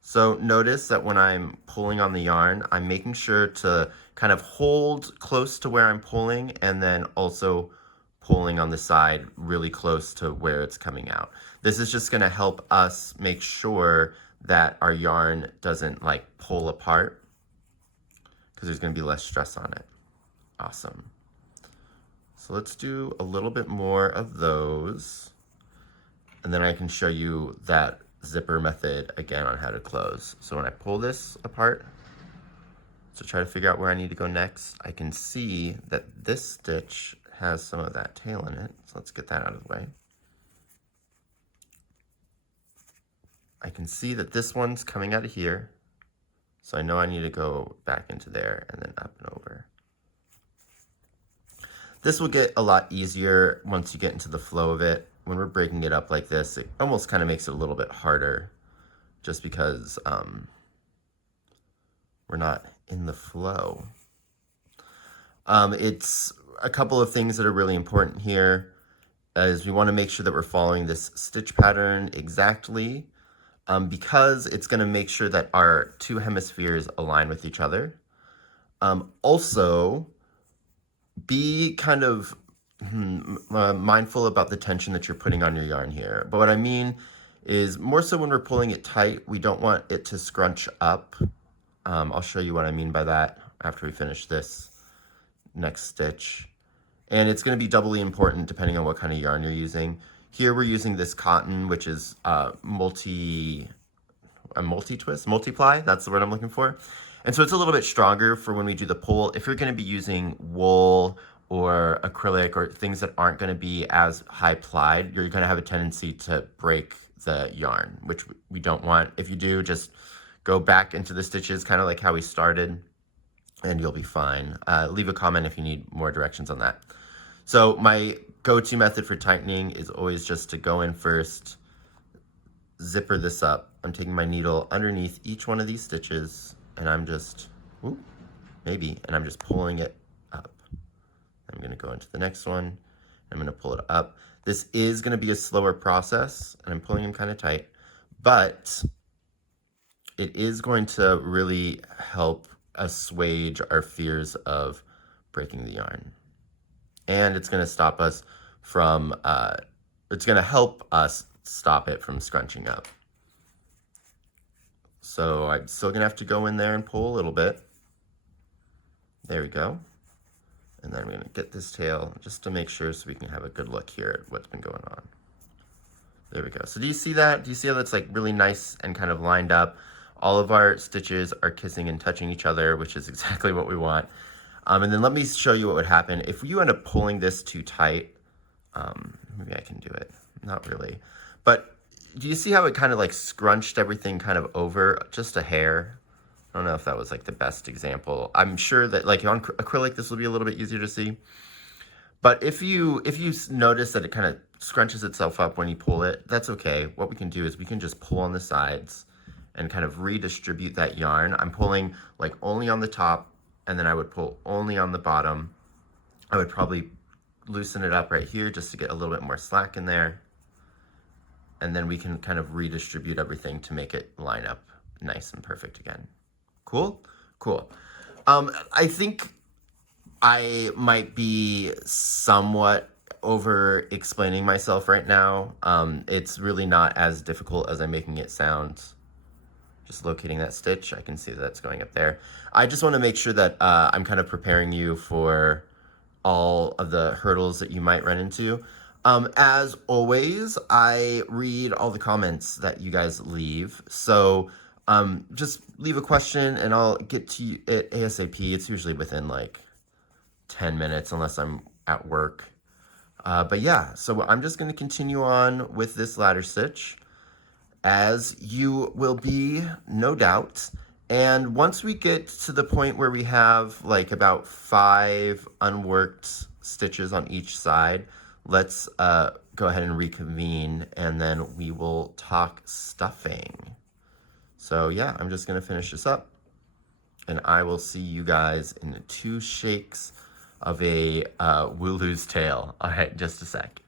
So notice that when I'm pulling on the yarn, I'm making sure to kind of hold close to where I'm pulling, and then also pulling on the side really close to where it's coming out. This is just going to help us make sure that our yarn doesn't like pull apart, because there's going to be less stress on it. Awesome. So let's do a little bit more of those, and then I can show you that zipper method again on how to close. So when I pull this apart to try to figure out where I need to go next, I can see that this stitch has some of that tail in it. So let's get that out of the way. I can see that this one's coming out of here, so I know I need to go back into there and then up and over. This will get a lot easier once you get into the flow of it. When we're breaking it up like this, it almost kind of makes it a little bit harder, just because we're not in the flow. It's a couple of things that are really important here, is we want to make sure that we're following this stitch pattern exactly, because it's going to make sure that our 2 hemispheres align with each other. Also, be kind of mindful about the tension that you're putting on your yarn here. But what I mean is, more so when we're pulling it tight, we don't want it to scrunch up. I'll show you what I mean by that after we finish this next stitch. And it's going to be doubly important depending on what kind of yarn you're using. Here we're using this cotton, which is multiply, that's the word I'm looking for. And so it's a little bit stronger for when we do the pull. If you're going to be using wool or acrylic or things that aren't going to be as high plied, you're going to have a tendency to break the yarn, which we don't want. If you do, just go back into the stitches, kind of like how we started, and you'll be fine. Leave a comment if you need more directions on that. So my go-to method for tightening is always just to go in first, zipper this up. I'm taking my needle underneath each one of these stitches, and I'm just, and I'm just pulling it up. I'm going to go into the next one. I'm going to pull it up. This is going to be a slower process, and I'm pulling them kind of tight, but it is going to really help assuage our fears of breaking the yarn. And it's going to stop us from, it's going to help us stop it from scrunching up. So I'm still going to have to go in there and pull a little bit. There we go. And then we're going to get this tail just to make sure, so we can have a good look here at what's been going on. There we go. So do you see that? Do you see how that's like really nice and kind of lined up? All of our stitches are kissing and touching each other, which is exactly what we want. And then let me show you what would happen if you end up pulling this too tight. Maybe I can do it. Not really. But do you see how it kind of like scrunched everything kind of over just a hair? I don't know if that was like the best example. I'm sure that like on acrylic, this will be a little bit easier to see. But if you notice that it kind of scrunches itself up when you pull it, that's okay. What we can do is we can just pull on the sides and kind of redistribute that yarn. I'm pulling like only on the top, and then I would pull only on the bottom. I would probably loosen it up right here just to get a little bit more slack in there. And then we can kind of redistribute everything to make it line up nice and perfect again. Cool? Cool. I think I might be somewhat over explaining myself right now. It's really not as difficult as I'm making it sound. Just locating that stitch, I can see that it's going up there. I just want to make sure that I'm kind of preparing you for all of the hurdles that you might run into. As always, I read all the comments that you guys leave. So just leave a question and I'll get to you at ASAP. It's usually within like 10 minutes unless I'm at work. But yeah, so I'm just going to continue on with this ladder stitch, as you will be, no doubt. And once we get to the point where we have like about 5 unworked stitches on each side, let's go ahead and reconvene, and then we will talk stuffing. So yeah, I'm just going to finish this up, and I will see you guys in the 2 shakes of a Wooloo's tail. All right, just a sec.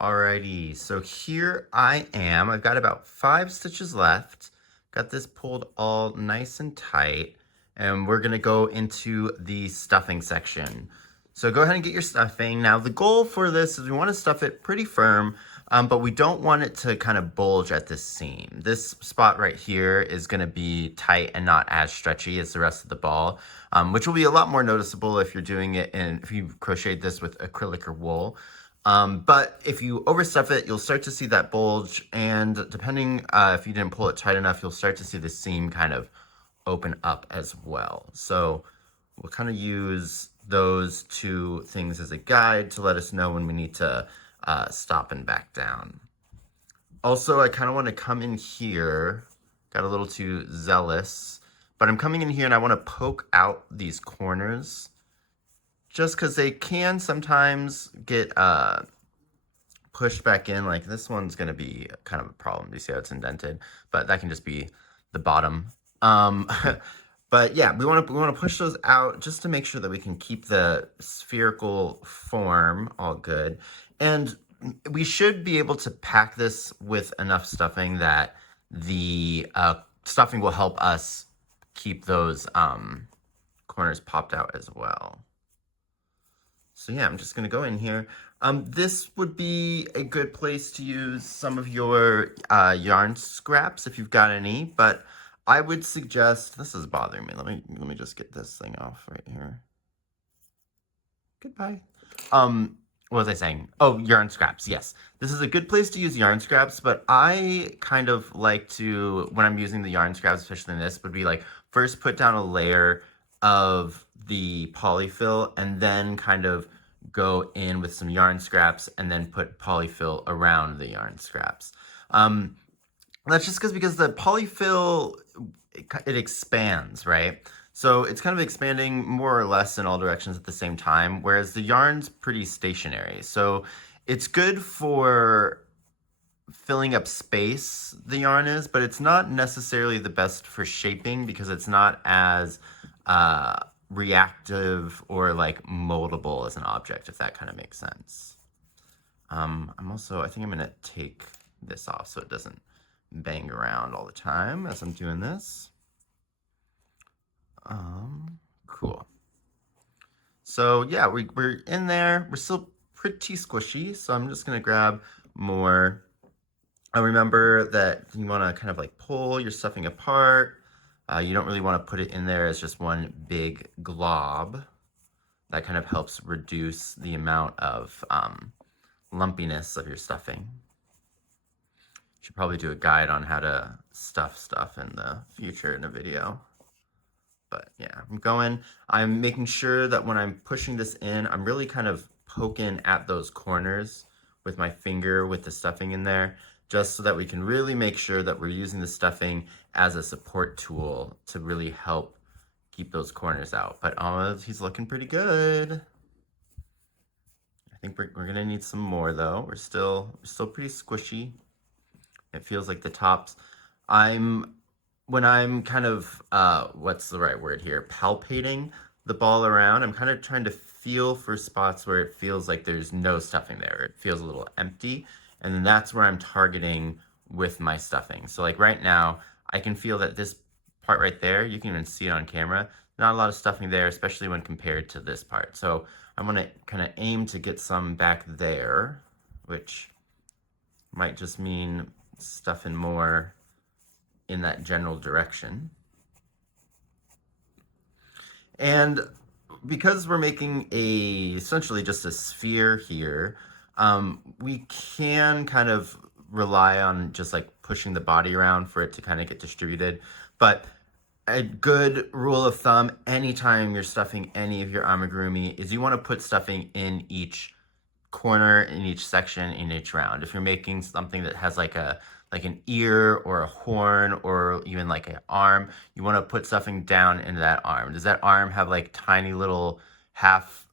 Alrighty, so here I am. I've got about 5 stitches left. Got this pulled all nice and tight, and we're gonna go into the stuffing section. So go ahead and get your stuffing. Now the goal for this is we wanna stuff it pretty firm, but we don't want it to kind of bulge at this seam. This spot right here is gonna be tight and not as stretchy as the rest of the ball, which will be a lot more noticeable if you're doing it if you crocheted this with acrylic or wool. But if you overstuff it, you'll start to see that bulge, and depending if you didn't pull it tight enough, you'll start to see the seam kind of open up as well. So we'll kind of use those 2 things as a guide to let us know when we need to stop and back down. Also, I kind of want to come in here, got a little too zealous, but I'm coming in here and I want to poke out these corners, just because they can sometimes get pushed back in. Like this one's going to be kind of a problem. Do you see how it's indented? But that can just be the bottom. But yeah, we want to push those out just to make sure that we can keep the spherical form all good. And we should be able to pack this with enough stuffing that the stuffing will help us keep those corners popped out as well. So yeah, I'm just going to go in here. This would be a good place to use some of your yarn scraps if you've got any, but I would suggest, this is bothering me. Let me just get this thing off right here. Goodbye. What was I saying? Oh, yarn scraps. Yes. This is a good place to use yarn scraps, but I kind of like to, when I'm using the yarn scraps, especially in this, would be like first put down a layer of the polyfill and then kind of go in with some yarn scraps and then put polyfill around the yarn scraps. That's just because the polyfill, it expands, right? So it's kind of expanding more or less in all directions at the same time, whereas the yarn's pretty stationary. So it's good for filling up space, the yarn is, but it's not necessarily the best for shaping because it's not as reactive or like moldable as an object, if that kind of makes sense. I think I'm gonna take this off so it doesn't bang around all the time as I'm doing this. Cool. So yeah, we're in there. We're still pretty squishy, so I'm just gonna grab more. Remember that you want to kind of like pull your stuffing apart. You don't really want to put it in there as just one big glob. That kind of helps reduce the amount of lumpiness of your stuffing. Should probably do a guide on how to stuff stuff in the future in a video. But yeah, I'm making sure that when I'm pushing this in, I'm really kind of poking at those corners with my finger with the stuffing in there, just so that we can really make sure that we're using the stuffing as a support tool to really help keep those corners out. But he's looking pretty good. I think we're gonna need some more though. We're still pretty squishy. It feels like the tops. When I'm kind of, what's the right word here? Palpating the ball around, I'm kind of trying to feel for spots where it feels like there's no stuffing there. It feels a little empty. And then that's where I'm targeting with my stuffing. So like right now, I can feel that this part right there, you can even see it on camera, not a lot of stuffing there, especially when compared to this part. So I'm gonna kind of aim to get some back there, which might just mean stuffing more in that general direction. And because we're making essentially just a sphere here, we can kind of rely on just like pushing the body around for it to kind of get distributed. But a good rule of thumb, anytime you're stuffing any of your amigurumi, is you want to put stuffing in each corner, in each section, in each round. If you're making something that has like an ear or a horn or even like an arm, you want to put stuffing down into that arm. Does that arm have like tiny little half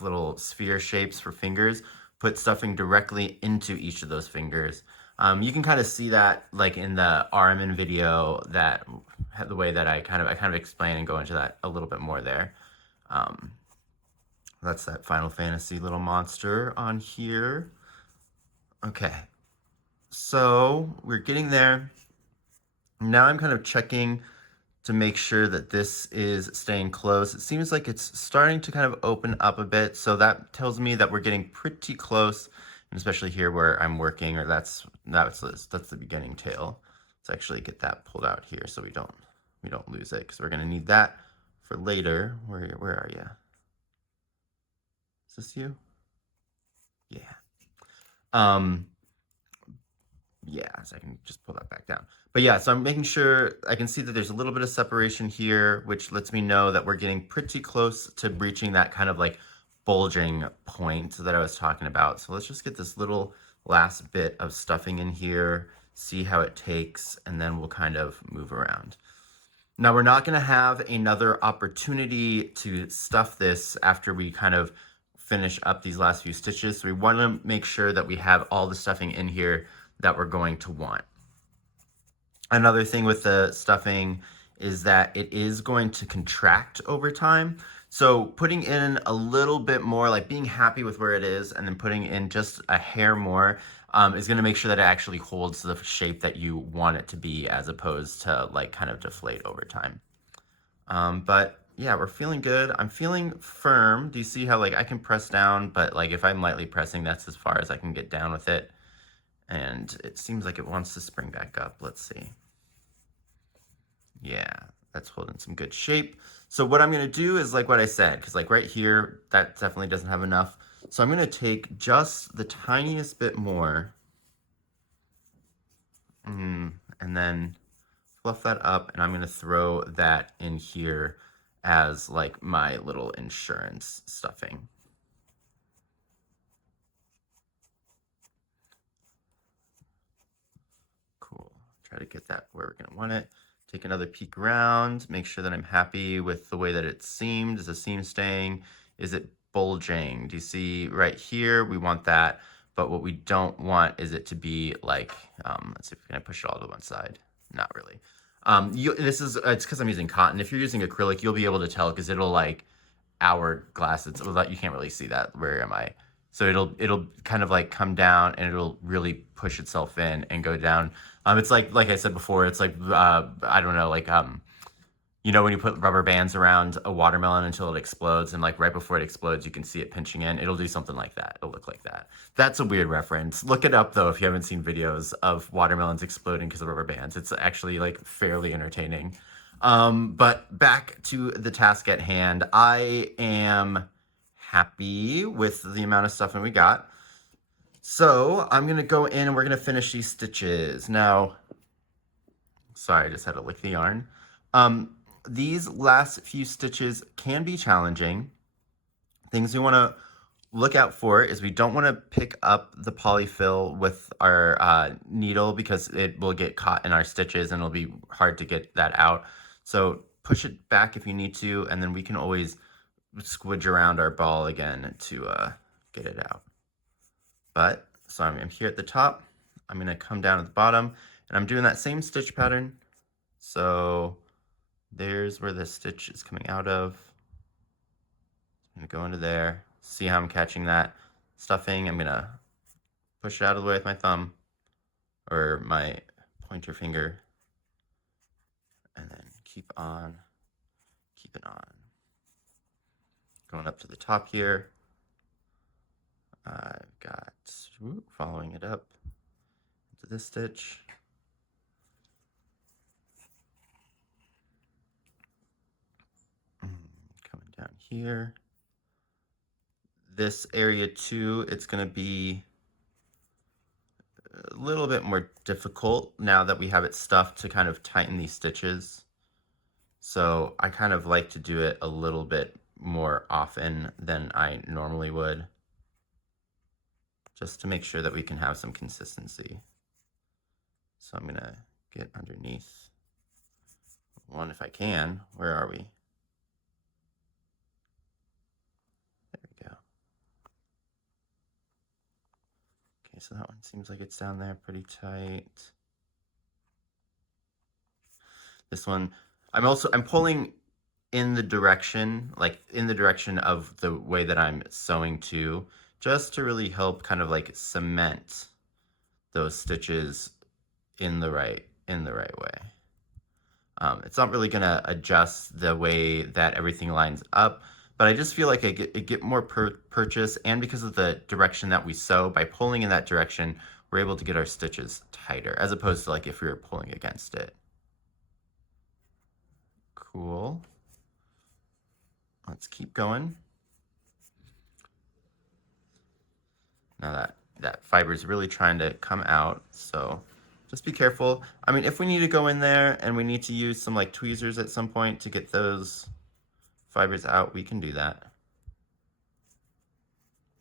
little sphere shapes for fingers? Put stuffing directly into each of those fingers. You can kind of see that like in the Aron video, that the way that I kind of explain and go into that a little bit more there. That's that Final Fantasy little monster on here. Okay, so we're getting there. Now I'm kind of checking to make sure that this is staying close. It seems like it's starting to kind of open up a bit, so that tells me that we're getting pretty close, and especially here where I'm working, or that's the beginning tail. Let's actually get that pulled out here so we don't lose it, because we're gonna need that for later. Where are you? Is this you? Yeah. Yeah, so I can just pull that back down. But yeah, so I'm making sure I can see that there's a little bit of separation here, which lets me know that we're getting pretty close to reaching that kind of like bulging point that I was talking about. So let's just get this little last bit of stuffing in here, see how it takes, and then we'll kind of move around. Now we're not going to have another opportunity to stuff this after we kind of finish up these last few stitches. So we want to make sure that we have all the stuffing in here that we're going to want. Another thing with the stuffing is that it is going to contract over time. So putting in a little bit more, like being happy with where it is and then putting in just a hair more is going to make sure that it actually holds the shape that you want it to be, as opposed to like kind of deflate over time. But yeah, we're feeling good. I'm feeling firm. Do you see how like I can press down, but like if I'm lightly pressing, that's as far as I can get down with it. And it seems like it wants to spring back up. Let's see. Yeah, that's holding some good shape. So what I'm going to do is like what I said, because like right here, that definitely doesn't have enough. So I'm going to take just the tiniest bit more and then fluff that up, and I'm going to throw that in here as like my little insurance stuffing. Cool. Try to get that where we're going to want it. Take another peek around, make sure that I'm happy with the way that it seamed. Is the seam staying? Is it bulging? Do you see right here? We want that, but what we don't want is it to be like, let's see if we can push it all to one side. Not really. It's because I'm using cotton. If you're using acrylic, you'll be able to tell because it'll like hourglass. You can't really see that. Where am I? So it'll kind of like come down and it'll really push itself in and go down. It's like I said before, it's like, I don't know, like, you know, when you put rubber bands around a watermelon until it explodes, and like right before it explodes, you can see it pinching in. It'll do something like that. It'll look like that. That's a weird reference. Look it up though if you haven't seen videos of watermelons exploding because of rubber bands. It's actually like fairly entertaining. But back to the task at hand. I am happy with the amount of stuffing we got. So I'm going to go in and we're going to finish these stitches. Now, sorry, I just had to lick the yarn. These last few stitches can be challenging. Things we want to look out for is we don't want to pick up the polyfill with our needle because it will get caught in our stitches and it'll be hard to get that out. So push it back if you need to, and then we can always squidge around our ball again to get it out. But, so I'm here at the top, I'm gonna come down at the bottom, and I'm doing that same stitch pattern. So there's where the stitch is coming out of. I'm gonna go into there, see how I'm catching that stuffing. I'm gonna push it out of the way with my thumb or my pointer finger, and then keep it on. Going up to the top here. I've got, following it up into this stitch. Coming down here. This area too, it's going to be a little bit more difficult now that we have it stuffed to kind of tighten these stitches. So I kind of like to do it a little bit more often than I normally would, just to make sure that we can have some consistency. So I'm gonna get underneath one if I can. Where are we? There we go. Okay, so that one seems like it's down there pretty tight. This one, I'm pulling in the direction, like in the direction of the way that I'm sewing to, just to really help kind of like cement those stitches in the right way. It's not really gonna adjust the way that everything lines up, but I just feel like I get more purchase, and because of the direction that we sew, by pulling in that direction, we're able to get our stitches tighter, as opposed to like if we were pulling against it. Cool. Let's keep going. Now that fiber is really trying to come out, so just be careful. I mean, if we need to go in there and we need to use some like tweezers at some point to get those fibers out, we can do that.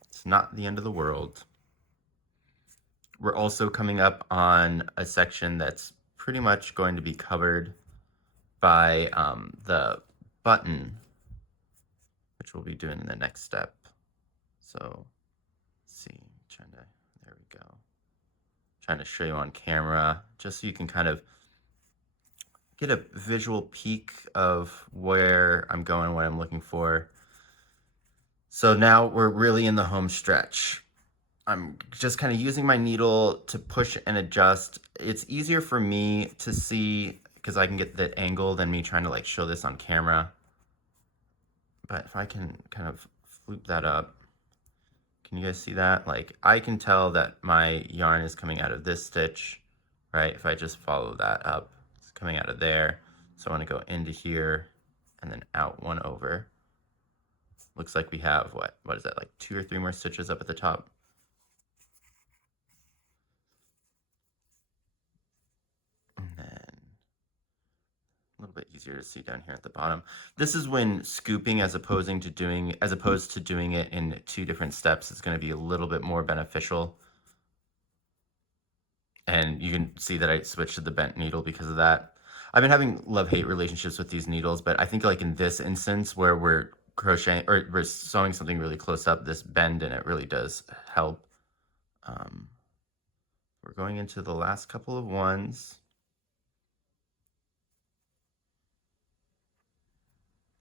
It's not the end of the world. We're also coming up on a section that's pretty much going to be covered by the button, which we'll be doing in the next step. So let's see, there we go. Trying to show you on camera, just so you can kind of get a visual peek of where I'm going, what I'm looking for. So now we're really in the home stretch. I'm just kind of using my needle to push and adjust. It's easier for me to see because I can get the angle than me trying to like show this on camera. But if I can kind of floop that up, can you guys see that? Like I can tell that my yarn is coming out of this stitch, right? If I just follow that up, it's coming out of there. So I want to go into here and then out one over. Looks like we have, what is that, like 2 or 3 more stitches up at the top. And then a little bit easier to see down here at the bottom. This is when scooping as opposed to doing it in 2 different steps is going to be a little bit more beneficial. And you can see that I switched to the bent needle because of that. I've been having love-hate relationships with these needles, but I think like in this instance where we're crocheting or we're sewing something really close up, this bend in it really does help. We're going into the last couple of ones.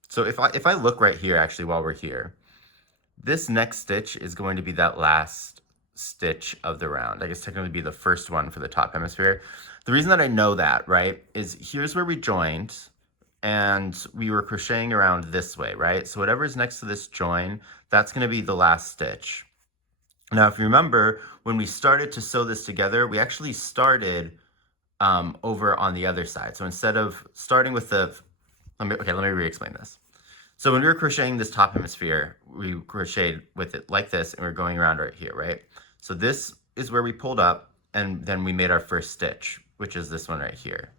So if I look right here, actually, while we're here, this next stitch is going to be that last stitch of the round. I guess technically be the first one for the top hemisphere. The reason that I know that, right, is here's where we joined and we were crocheting around this way, right? So whatever's next to this join, that's going to be the last stitch. Now, if you remember, when we started to sew this together, we actually started over on the other side. So instead of starting with the, let me re-explain this. So when we were crocheting this top hemisphere, we crocheted with it like this, and we're going around right here, right? So this is where we pulled up, and then we made our first stitch, which is this one right here.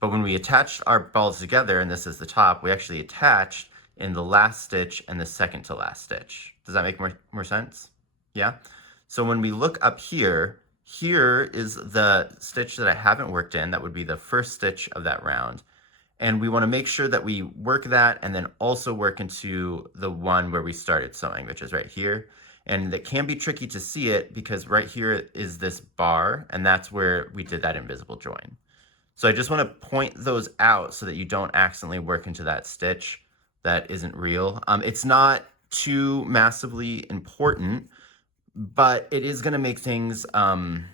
But when we attached our balls together, and this is the top, we actually attached in the last stitch and the second to last stitch. Does that make more sense? Yeah? So when we look up here, here is the stitch that I haven't worked in. That would be the first stitch of that round. And we want to make sure that we work that and then also work into the one where we started sewing, which is right here. And it can be tricky to see it because right here is this bar, and that's where we did that invisible join. So I just want to point those out so that you don't accidentally work into that stitch that isn't real. It's not too massively important, but it is going to make things, I don't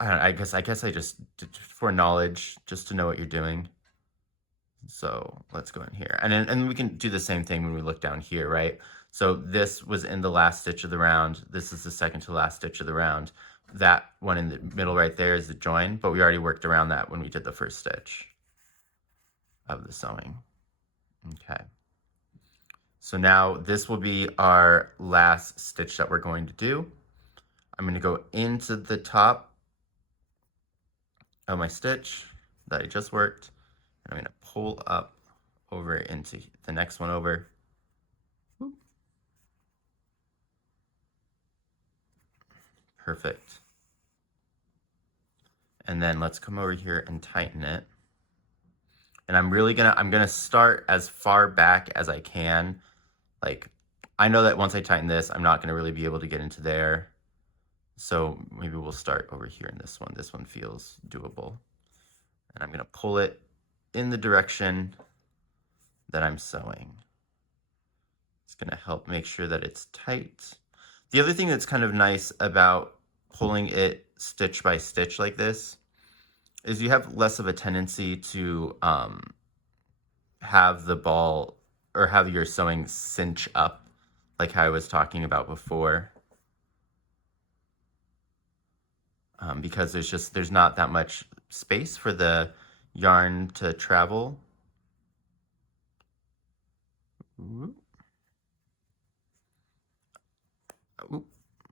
know, I guess I just, for knowledge, just to know what you're doing. So let's go in here. And we can do the same thing when we look down here, right? So this was in the last stitch of the round. This is the second to last stitch of the round. That one in the middle right there is the join, but we already worked around that when we did the first stitch of the sewing. Okay. So now this will be our last stitch that we're going to do. I'm going to go into the top of my stitch that I just worked, and I'm going to pull up over into the next one over. Perfect. And then let's come over here and tighten it. And I'm gonna start as far back as I can. Like, I know that once I tighten this, I'm not gonna really be able to get into there. So maybe we'll start over here in this one. This one feels doable. And I'm gonna pull it in the direction that I'm sewing. It's gonna help make sure that it's tight. The other thing that's kind of nice about pulling it stitch by stitch like this is you have less of a tendency to have the ball or have your sewing cinch up, like how I was talking about before, because there's not that much space for the yarn to travel. Ooh. Ooh.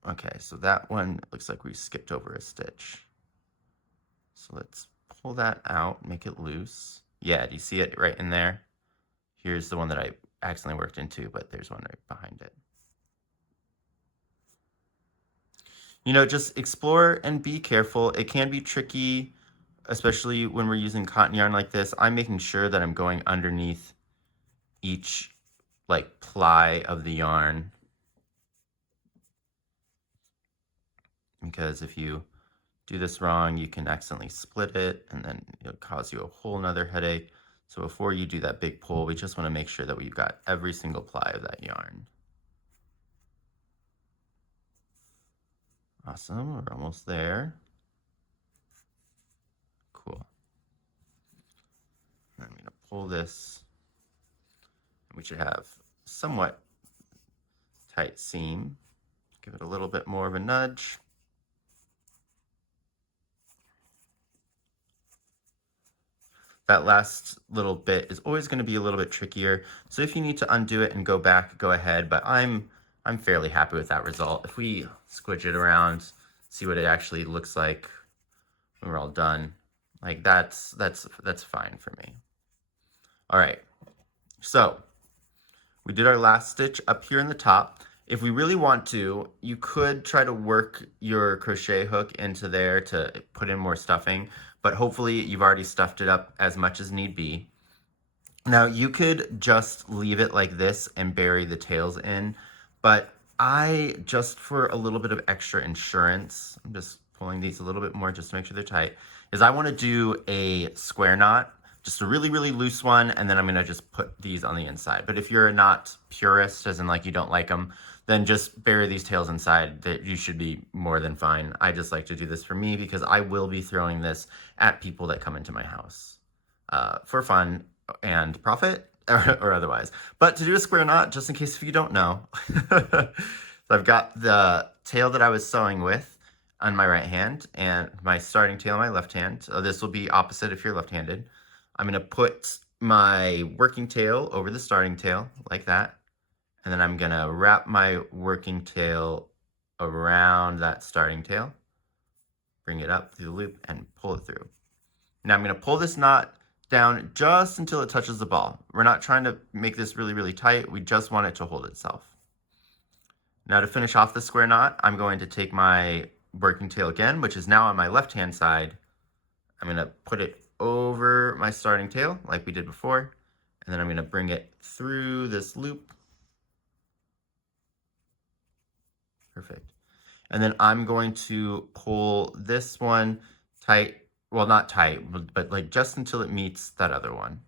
Okay, so that one looks like we skipped over a stitch. So let's pull that out, make it loose. Yeah, do you see it right in there? Here's the one that I accidentally worked into, but there's one right behind it. You know, just explore and be careful. It can be tricky, especially when we're using cotton yarn like this. I'm making sure that I'm going underneath each like ply of the yarn, because if you do this wrong, you can accidentally split it and then it'll cause you a whole nother headache. So before you do that big pull, we just want to make sure that we've got every single ply of that yarn. Awesome, we're almost there. Cool. I'm going to pull this. We should have somewhat tight seam. Give it a little bit more of a nudge. That last little bit is always going to be a little bit trickier. So if you need to undo it and go back, go ahead. But I'm fairly happy with that result. If we squidge it around, see what it actually looks like when we're all done, like that's fine for me. All right, so we did our last stitch up here in the top. If we really want to, you could try to work your crochet hook into there to put in more stuffing, but hopefully you've already stuffed it up as much as need be. Now you could just leave it like this and bury the tails in, but I, just for a little bit of extra insurance, I'm just pulling these a little bit more just to make sure they're tight, is I want to do a square knot, just a really, really loose one, and then I'm going to just put these on the inside. But if you're not purist, as in like you don't like them, then just bury these tails inside. That you should be more than fine. I just like to do this for me because I will be throwing this at people that come into my house for fun and profit or otherwise. But to do a square knot, just in case if you don't know, so I've got the tail that I was sewing with on my right hand and my starting tail on my left hand. So this will be opposite if you're left-handed. I'm going to put my working tail over the starting tail like that. And then I'm going to wrap my working tail around that starting tail, bring it up through the loop and pull it through. Now I'm going to pull this knot down just until it touches the ball. We're not trying to make this really, really tight. We just want it to hold itself. Now to finish off the square knot, I'm going to take my working tail again, which is now on my left-hand side. I'm going to put it over my starting tail like we did before, and then I'm going to bring it through this loop. Perfect. And then I'm going to pull this one tight, well, not tight, but like just until it meets that other one.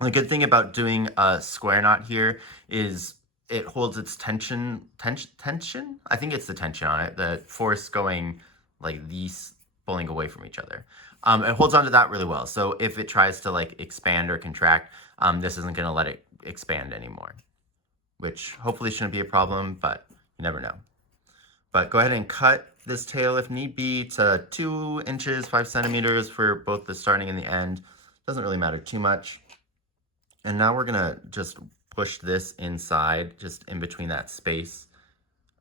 The good thing about doing a square knot here is it holds its tension. I think it's the tension on it, the force going like these pulling away from each other. It holds onto that really well. So if it tries to like expand or contract, this isn't going to let it expand anymore, which hopefully shouldn't be a problem, but you never know. But go ahead and cut this tail if need be to 2 inches, 5 centimeters for both the starting and the end. Doesn't really matter too much. And now we're gonna just push this inside, just in between that space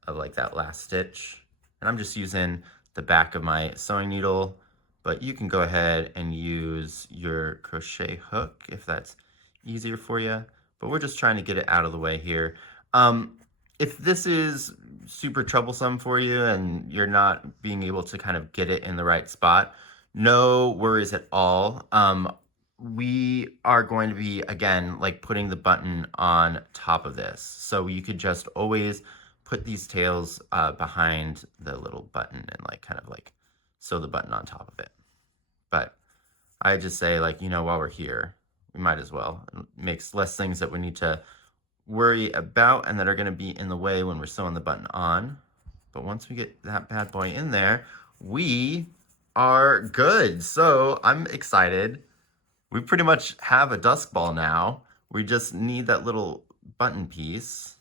of like that last stitch. And I'm just using the back of my sewing needle, but you can go ahead and use your crochet hook if that's easier for you. But we're just trying to get it out of the way here. If this is super troublesome for you and you're not being able to kind of get it in the right spot, no worries at all. We are going to be, again, like putting the button on top of this. So you could just always put these tails behind the little button and like kind of like sew the button on top of it. But I just say, like, you know, while we're here, we might as well. It makes less things that we need to worry about and that are going to be in the way when we're sewing the button on. But once we get that bad boy in there, we are good. So I'm excited. We pretty much have a dusk ball now. We just need that little button piece.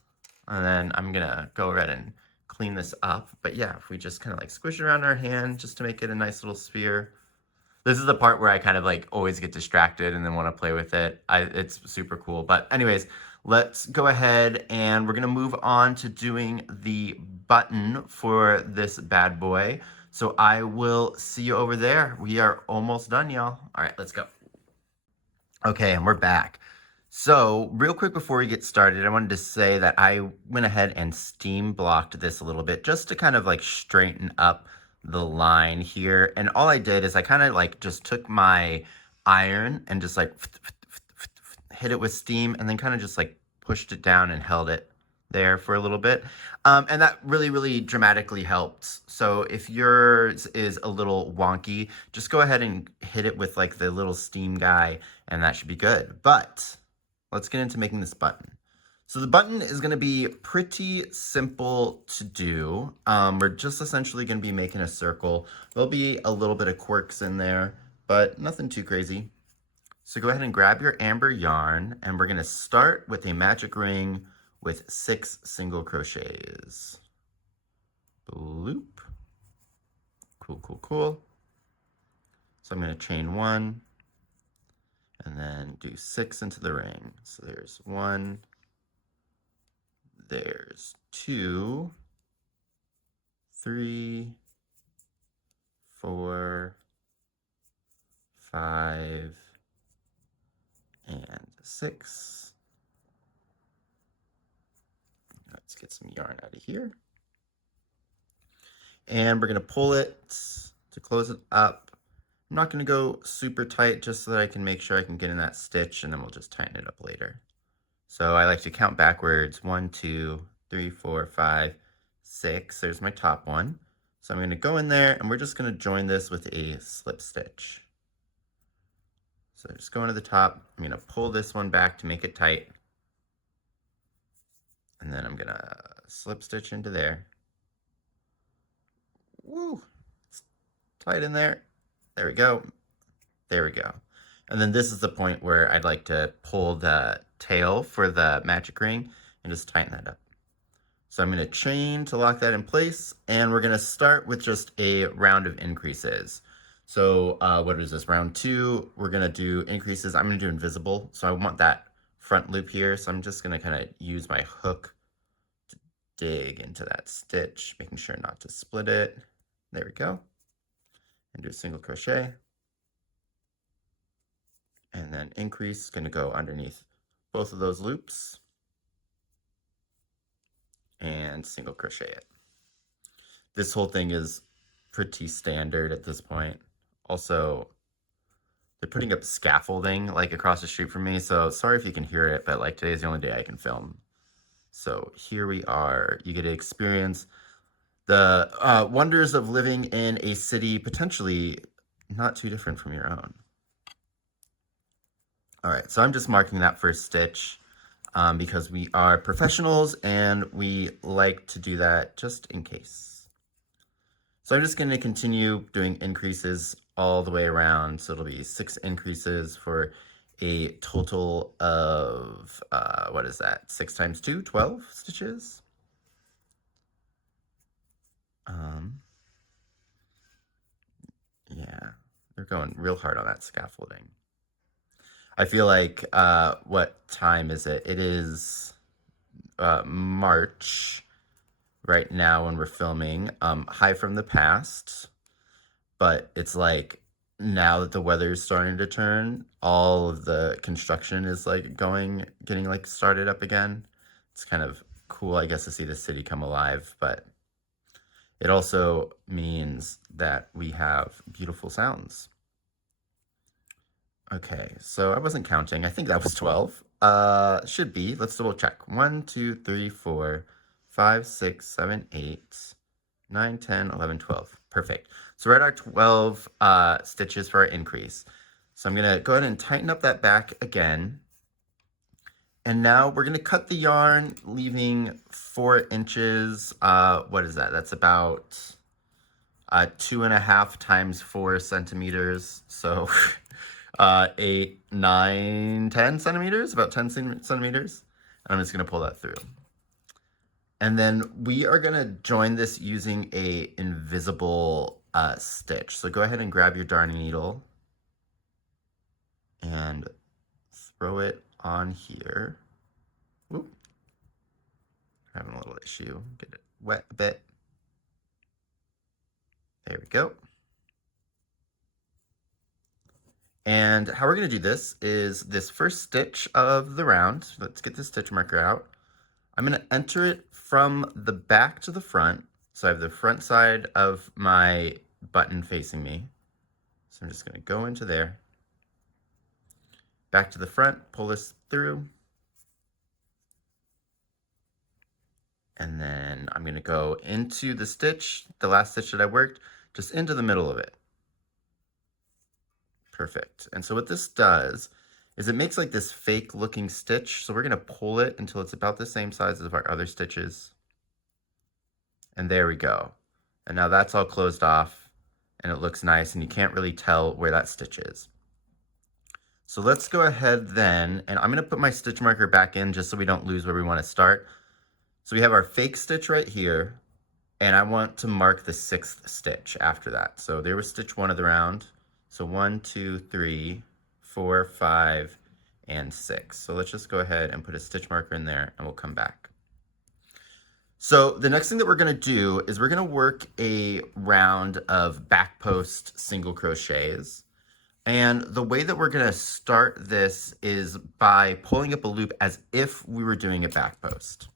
And then I'm gonna go ahead and clean this up. But yeah, if we just kind of like squish it around our hand just to make it a nice little sphere. This is the part where I kind of like always get distracted and then want to play with it. It's super cool. But anyways, let's go ahead and we're gonna move on to doing the button for this bad boy. So I will see you over there. We are almost done, y'all. All right, let's go. Okay, and we're back. So real quick before we get started, I wanted to say that I went ahead and steam blocked this a little bit just to kind of like straighten up the line here. And all I did is I kind of like just took my iron and just like hit it with steam and then kind of just like pushed it down and held it there for a little bit. And that really, really dramatically helped. So if yours is a little wonky, just go ahead and hit it with like the little steam guy and that should be good. But let's get into making this button. So the button is going to be pretty simple to do. We're just essentially going to be making a circle. There'll be a little bit of quirks in there, but nothing too crazy. So go ahead and grab your amber yarn and we're going to start with a magic ring with 6 single crochets. Loop. Cool, cool, cool. So I'm going to chain 1 and then do 6 into the ring. So there's 1, there's 2, 3, 4, 5, and 6. Let's get some yarn out of here. And we're going to pull it to close it up. I'm not going to go super tight just so that I can make sure I can get in that stitch and then we'll just tighten it up later. So I like to count backwards. 1, 2, 3, 4, 5, 6. There's my top one. So I'm going to go in there and we're just going to join this with a slip stitch. So just going to the top. I'm going to pull this one back to make it tight. And then I'm going to slip stitch into there. Woo! It's tight in there. There we go. There we go. And then this is the point where I'd like to pull the tail for the magic ring and just tighten that up. So I'm going to chain to lock that in place, and we're going to start with just a round of increases. So what is this, round 2? We're going to do increases. I'm going to do invisible. So I want that front loop here. So I'm just going to kind of use my hook to dig into that stitch, making sure not to split it. There we go. And do a single crochet. And then increase is going to go underneath both of those loops and single crochet it. This whole thing is pretty standard at this point. Also, they're putting up scaffolding like across the street from me, so sorry if you can hear it, but like today's the only day I can film. So here we are. You get to experience the wonders of living in a city potentially not too different from your own. All right, so I'm just marking that first stitch because we are professionals and we like to do that just in case. So I'm just going to continue doing increases all the way around. So it'll be 6 increases for a total of, what is that? 6 times 2, 12 stitches. Yeah, they're going real hard on that scaffolding. I feel like, what time is it? It is March right now when we're filming. Hi from the past, but it's like now that the weather is starting to turn, all of the construction is like getting like started up again. It's kind of cool, I guess, to see the city come alive, but it also means that we have beautiful sounds. Okay, so I wasn't counting. I think that was 12. Should be. Let's double check. 1, 2, 3, 4, 5, 6, 7, 8, 9, 10, 11, 12. Perfect. So we're at our 12 stitches for our increase. So I'm going to go ahead and tighten up that back again. And now we're going to cut the yarn, leaving 4 inches. What is that? That's about 2.5 times 4 centimeters. So 8, 9, 10 centimeters, about 10 centimeters. And I'm just going to pull that through. And then we are going to join this using a invisible stitch. So go ahead and grab your darning needle and throw it on here. Whoop. Having a little issue. Get it wet a bit. There we go. And how we're going to do this is this first stitch of the round. Let's get the stitch marker out. I'm going to enter it from the back to the front. So I have the front side of my button facing me. So I'm just going to go into there. Back to the front, pull this through. And then I'm going to go into the stitch, the last stitch that I worked, just into the middle of it. Perfect. And so what this does is it makes like this fake looking stitch. So we're going to pull it until it's about the same size as our other stitches. And there we go. And now that's all closed off and it looks nice and you can't really tell where that stitch is. So let's go ahead then, and I'm going to put my stitch marker back in just so we don't lose where we want to start. So we have our fake stitch right here, and I want to mark the 6th stitch after that. So there was stitch 1 of the round. So 1, 2, 3, 4, 5, and 6. So let's just go ahead and put a stitch marker in there and we'll come back. So the next thing that we're going to do is we're going to work a round of back post single crochets. And the way that we're going to start this is by pulling up a loop as if we were doing a back post.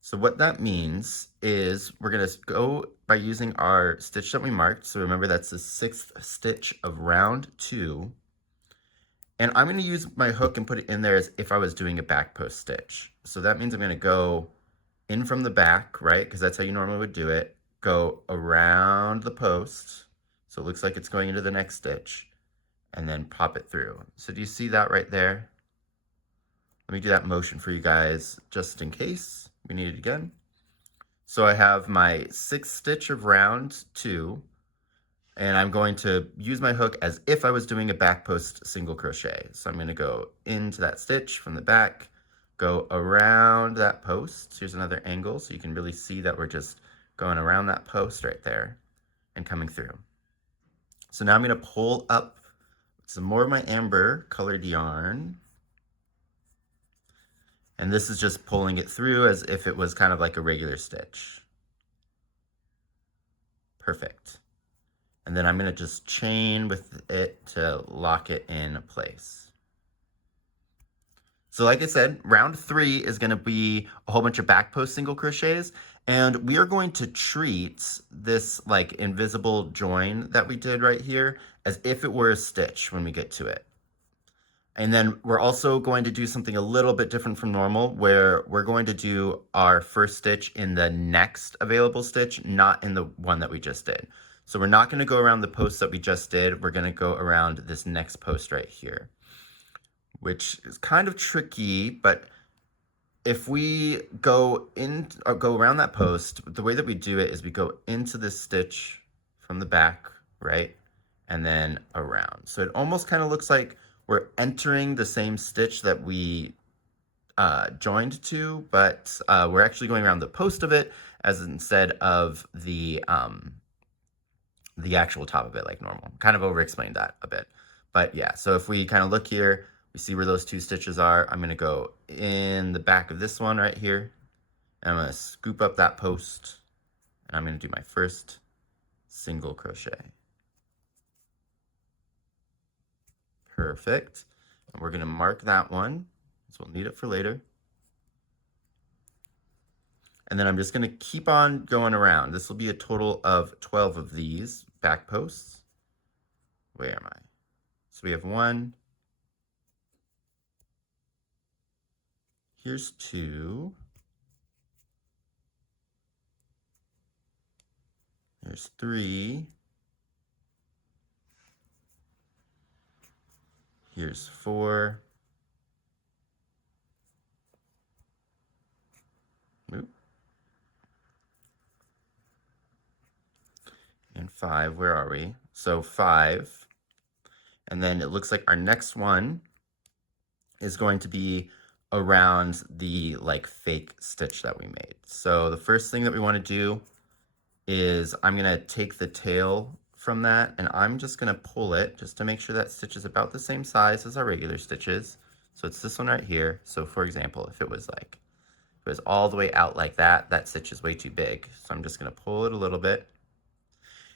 So what that means is we're going to go by using our stitch that we marked. So remember that's the 6th stitch of round 2. And I'm going to use my hook and put it in there as if I was doing a back post stitch. So that means I'm going to go in from the back, right? Because that's how you normally would do it. Go around the post. So it looks like it's going into the next stitch. And then pop it through. So do you see that right there? Let me do that motion for you guys just in case we need it again. So I have my 6th stitch of round 2, and I'm going to use my hook as if I was doing a back post single crochet. So I'm going to go into that stitch from the back, go around that post. Here's another angle so you can really see that we're just going around that post right there and coming through. So now I'm going to pull up some more of my amber colored yarn. And this is just pulling it through as if it was kind of like a regular stitch. Perfect. And then I'm going to just chain with it to lock it in place. So like I said, round 3 is going to be a whole bunch of back post single crochets, and we are going to treat this like invisible join that we did right here as if it were a stitch when we get to it. And then we're also going to do something a little bit different from normal, where we're going to do our first stitch in the next available stitch, not in the one that we just did. So we're not going to go around the post that we just did. We're going to go around this next post right here, which is kind of tricky, but if we go in or go around that post, the way that we do it is we go into this stitch from the back, right? And then around. So it almost kind of looks like we're entering the same stitch that we joined to, but we're actually going around the post of it as instead of the actual top of it like normal. Kind of over-explained that a bit. But yeah, so if we kind of look here, we see where those 2 stitches are. I'm going to go in the back of this one right here. And I'm going to scoop up that post. And I'm going to do my first single crochet. Perfect. And we're going to mark that one, so we'll need it for later. And then I'm just going to keep on going around. This will be a total of 12 of these back posts. Where am I? So we have 1. Here's 2. There's 3. Here's 4. Oop. And 5. Where are we? So 5. And then it looks like our next one is going to be around the like fake stitch that we made. So the first thing that we want to do is I'm going to take the tail from that and I'm just going to pull it just to make sure that stitch is about the same size as our regular stitches. So it's this one right here. So for example, if it was all the way out like that, that stitch is way too big. So I'm just going to pull it a little bit.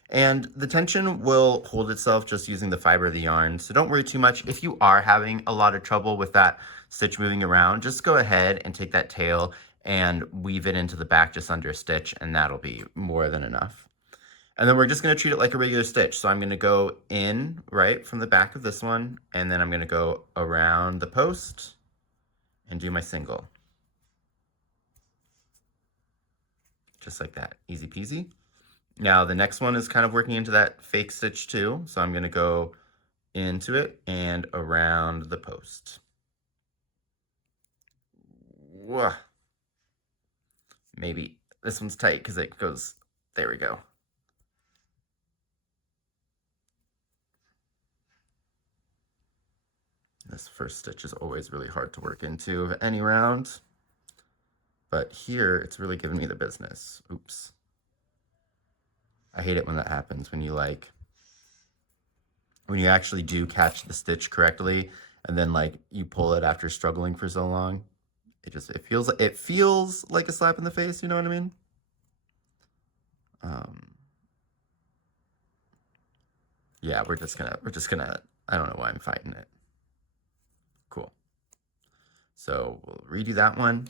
And the tension will hold itself just using the fiber of the yarn. So don't worry too much. If you are having a lot of trouble with that stitch moving around, just go ahead and take that tail and weave it into the back just under a stitch, and that'll be more than enough. And then we're just going to treat it like a regular stitch. So I'm going to go in right from the back of this one, and then I'm going to go around the post and do my single. Just like that, easy peasy. Now the next one is kind of working into that fake stitch too. So I'm going to go into it and around the post. Whoa. Maybe this one's tight because it goes, there we go. This first stitch is always really hard to work into any round. But here it's really giving me the business. Oops. I hate it when that happens, when you actually do catch the stitch correctly and then like you pull it after struggling for so long. It feels like a slap in the face, you know what I mean? Yeah, we're just gonna, I don't know why I'm fighting it. Cool. So we'll redo that one,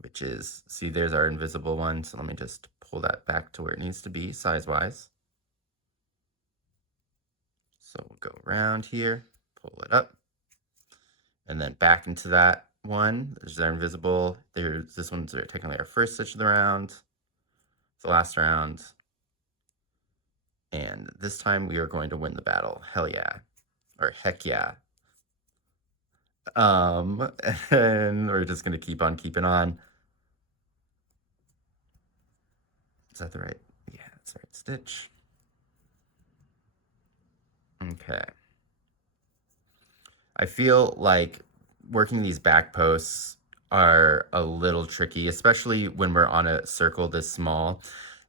which is, see, there's our invisible one. So let me just pull that back to where it needs to be size-wise. So we'll go around here, pull it up, and then back into that one. There's our invisible. This one's technically our first stitch of the round. It's the last round. And this time we are going to win the battle. Hell yeah. Or heck yeah. And we're just going to keep on keeping on. Is that the right? Yeah, that's the right stitch. Okay. I feel like working these back posts are a little tricky, especially when we're on a circle this small,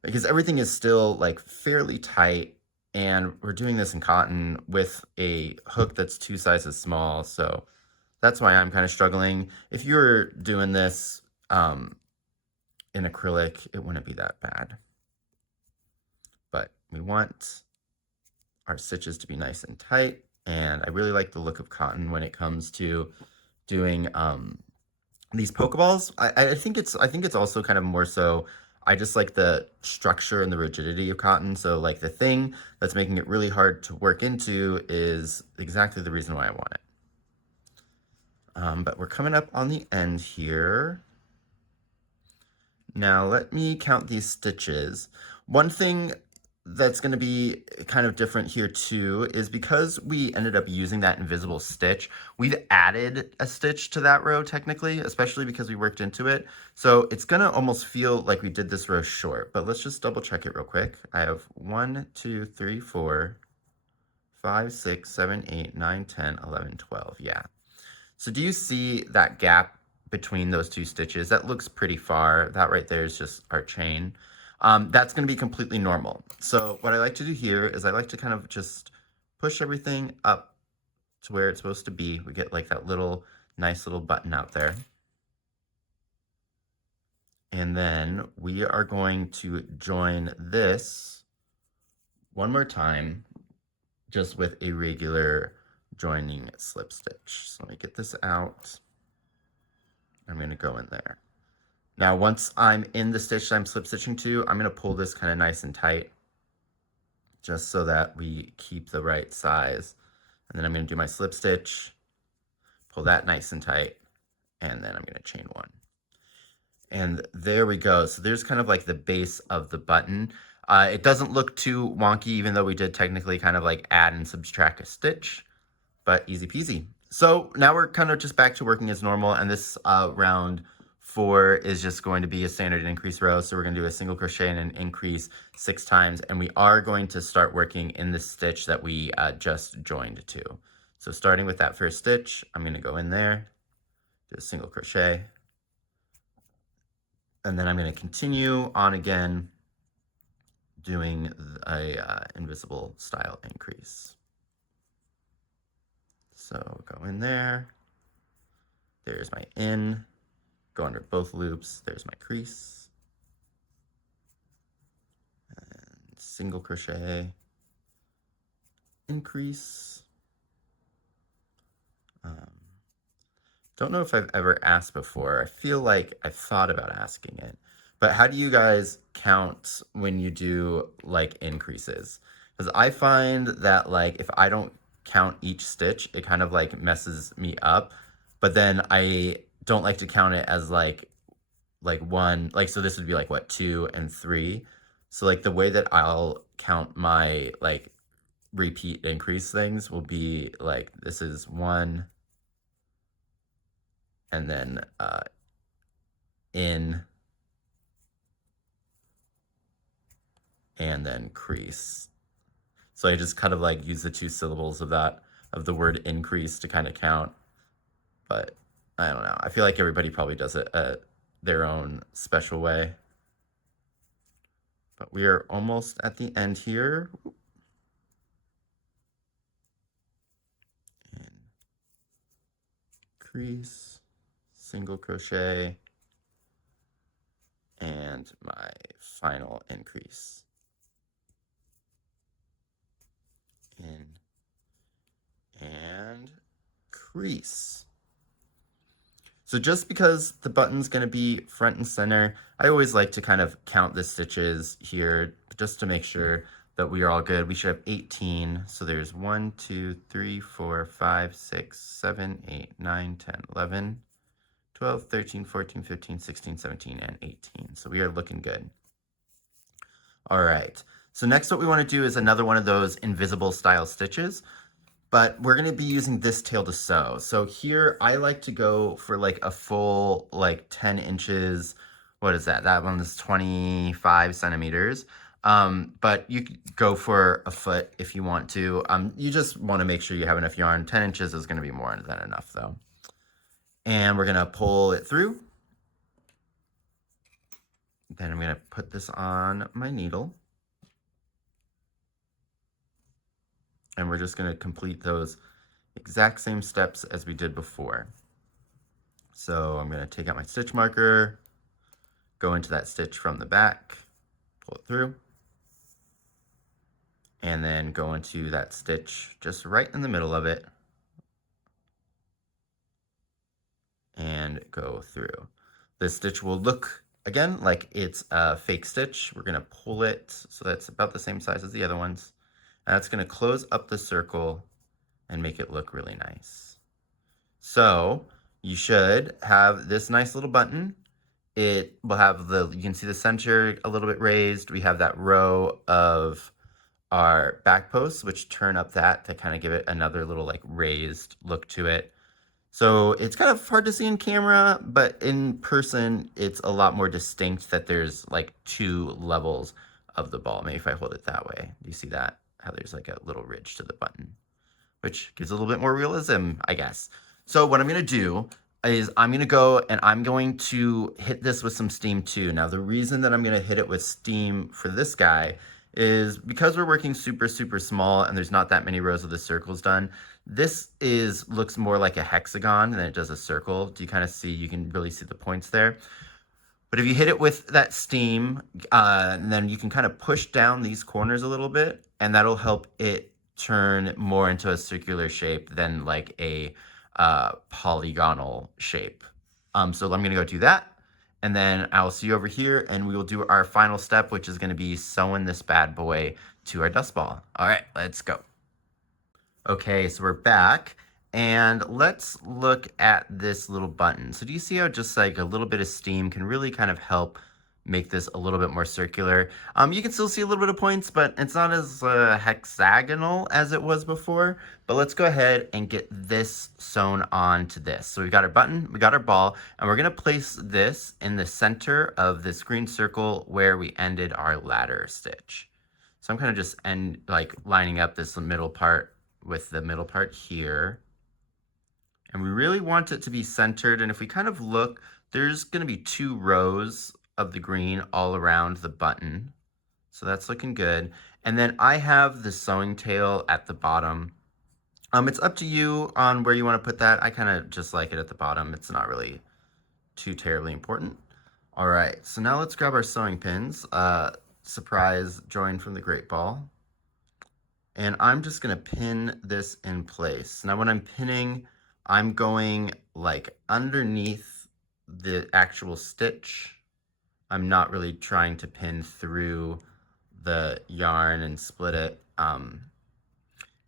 because everything is still like fairly tight, and we're doing this in cotton with a hook that's 2 sizes small. So that's why I'm kind of struggling. If you were doing this in acrylic, it wouldn't be that bad. But we want our stitches to be nice and tight. And I really like the look of cotton when it comes to doing these pokeballs. I think it's also kind of more so, I just like the structure and the rigidity of cotton. So like the thing that's making it really hard to work into is exactly the reason why I want it. But we're coming up on the end here. Now let me count these stitches. One thing that's going to be kind of different here too is because we ended up using that invisible stitch, we've added a stitch to that row technically, especially because we worked into it. So it's going to almost feel like we did this row short, but let's just double check it real quick. I have 1, 2, 3, 4, 5, 6, 7, 8, 9, 10, 11, 12. Yeah. So do you see that gap between those two stitches? That looks pretty far. That right there is just our chain. That's going to be completely normal. So what I like to do here is I like to kind of just push everything up to where it's supposed to be. We get like that little nice little button out there. And then we are going to join this one more time just with a regular joining slip stitch. So let me get this out. I'm going to go in there. Now, once I'm in the stitch that I'm slip stitching to, I'm going to pull this kind of nice and tight just so that we keep the right size. And then I'm going to do my slip stitch, pull that nice and tight, and then I'm going to chain one. And there we go. So there's kind of like the base of the button. It doesn't look too wonky, even though we did technically kind of like add and subtract a stitch, but easy peasy. So now we're kind of just back to working as normal, and this round 4 is just going to be a standard increase row. So we're going to do a single crochet and an increase 6 times, and we are going to start working in the stitch that we just joined to. So starting with that first stitch, I'm going to go in there, do a single crochet, and then I'm going to continue on again doing a invisible style increase. So go in there, there's my in, go under both loops, there's my crease, and single crochet, increase. Don't know if I've ever asked before. I feel like I've thought about asking it, but how do you guys count when you do like increases? Because I find that like if I don't count each stitch, it kind of like messes me up, but then I don't like to count it as like one, like, so this would be like what, 2 and 3. So like the way that I'll count my like repeat increase things will be like, this is 1, and then in, and then crease. So I just kind of like use the 2 syllables of that, of the word increase to kind of count. But I don't know. I feel like everybody probably does it their own special way. But we are almost at the end here. And crease, single crochet, and my final increase. In and crease. So just because the button's going to be front and center, I always like to kind of count the stitches here just to make sure that we are all good. We should have 18. So there's 1, 2, 3, 4, 5, 6, 7, 8, 9, 10, 11, 12, 13, 14, 15, 16, 17, and 18. So we are looking good. All right. So next what we want to do is another one of those invisible style stitches, but we're going to be using this tail to sew. So here I like to go for like a full like 10 inches. What is that? That one is 25 centimeters. But you could go for a foot if you want to. You just want to make sure you have enough yarn. 10 inches is going to be more than enough though. And we're going to pull it through. Then I'm going to put this on my needle. And we're just going to complete those exact same steps as we did before. So I'm going to take out my stitch marker, go into that stitch from the back, pull it through, and then go into that stitch just right in the middle of it and go through. This stitch will look, again, like it's a fake stitch. We're gonna pull it so that's about the same size as the other ones. And that's gonna close up the circle and make it look really nice. So you should have this nice little button. It will have you can see the center a little bit raised. We have that row of our back posts, which turn up that to kind of give it another little like raised look to it. So it's kind of hard to see in camera, but in person, it's a lot more distinct that there's like 2 levels of the ball. Maybe if I hold it that way, do you see that? How there's like a little ridge to the button, which gives a little bit more realism, I guess. So what I'm gonna do is I'm gonna go and I'm going to hit this with some steam too. Now the reason that I'm gonna hit it with steam for this guy is because we're working super, super small and there's not that many rows of the circles done. This looks more like a hexagon than it does a circle. Do you kind of see, you can really see the points there. But if you hit it with that steam, then you can kind of push down these corners a little bit and that'll help it turn more into a circular shape than like a polygonal shape. So I'm gonna go do that. And then I'll see you over here and we will do our final step, which is gonna be sewing this bad boy to our dust ball. All right, let's go. Okay, so we're back and let's look at this little button. So do you see how just like a little bit of steam can really kind of help make this a little bit more circular? You can still see a little bit of points, but it's not as hexagonal as it was before. But let's go ahead and get this sewn on to this. So we've got our button, we got our ball, and we're gonna place this in the center of this green circle where we ended our ladder stitch. So I'm kind of just lining up this middle part with the middle part here. And we really want it to be centered. And if we kind of look, there's going to be 2 rows of the green all around the button. So that's looking good. And then I have the sewing tail at the bottom. It's up to you on where you want to put that. I kind of just like it at the bottom. It's not really too terribly important. All right, so now let's grab our sewing pins. Surprise join from the Great Ball. And I'm just gonna pin this in place. Now when I'm pinning, I'm going like underneath the actual stitch. I'm not really trying to pin through the yarn and split it.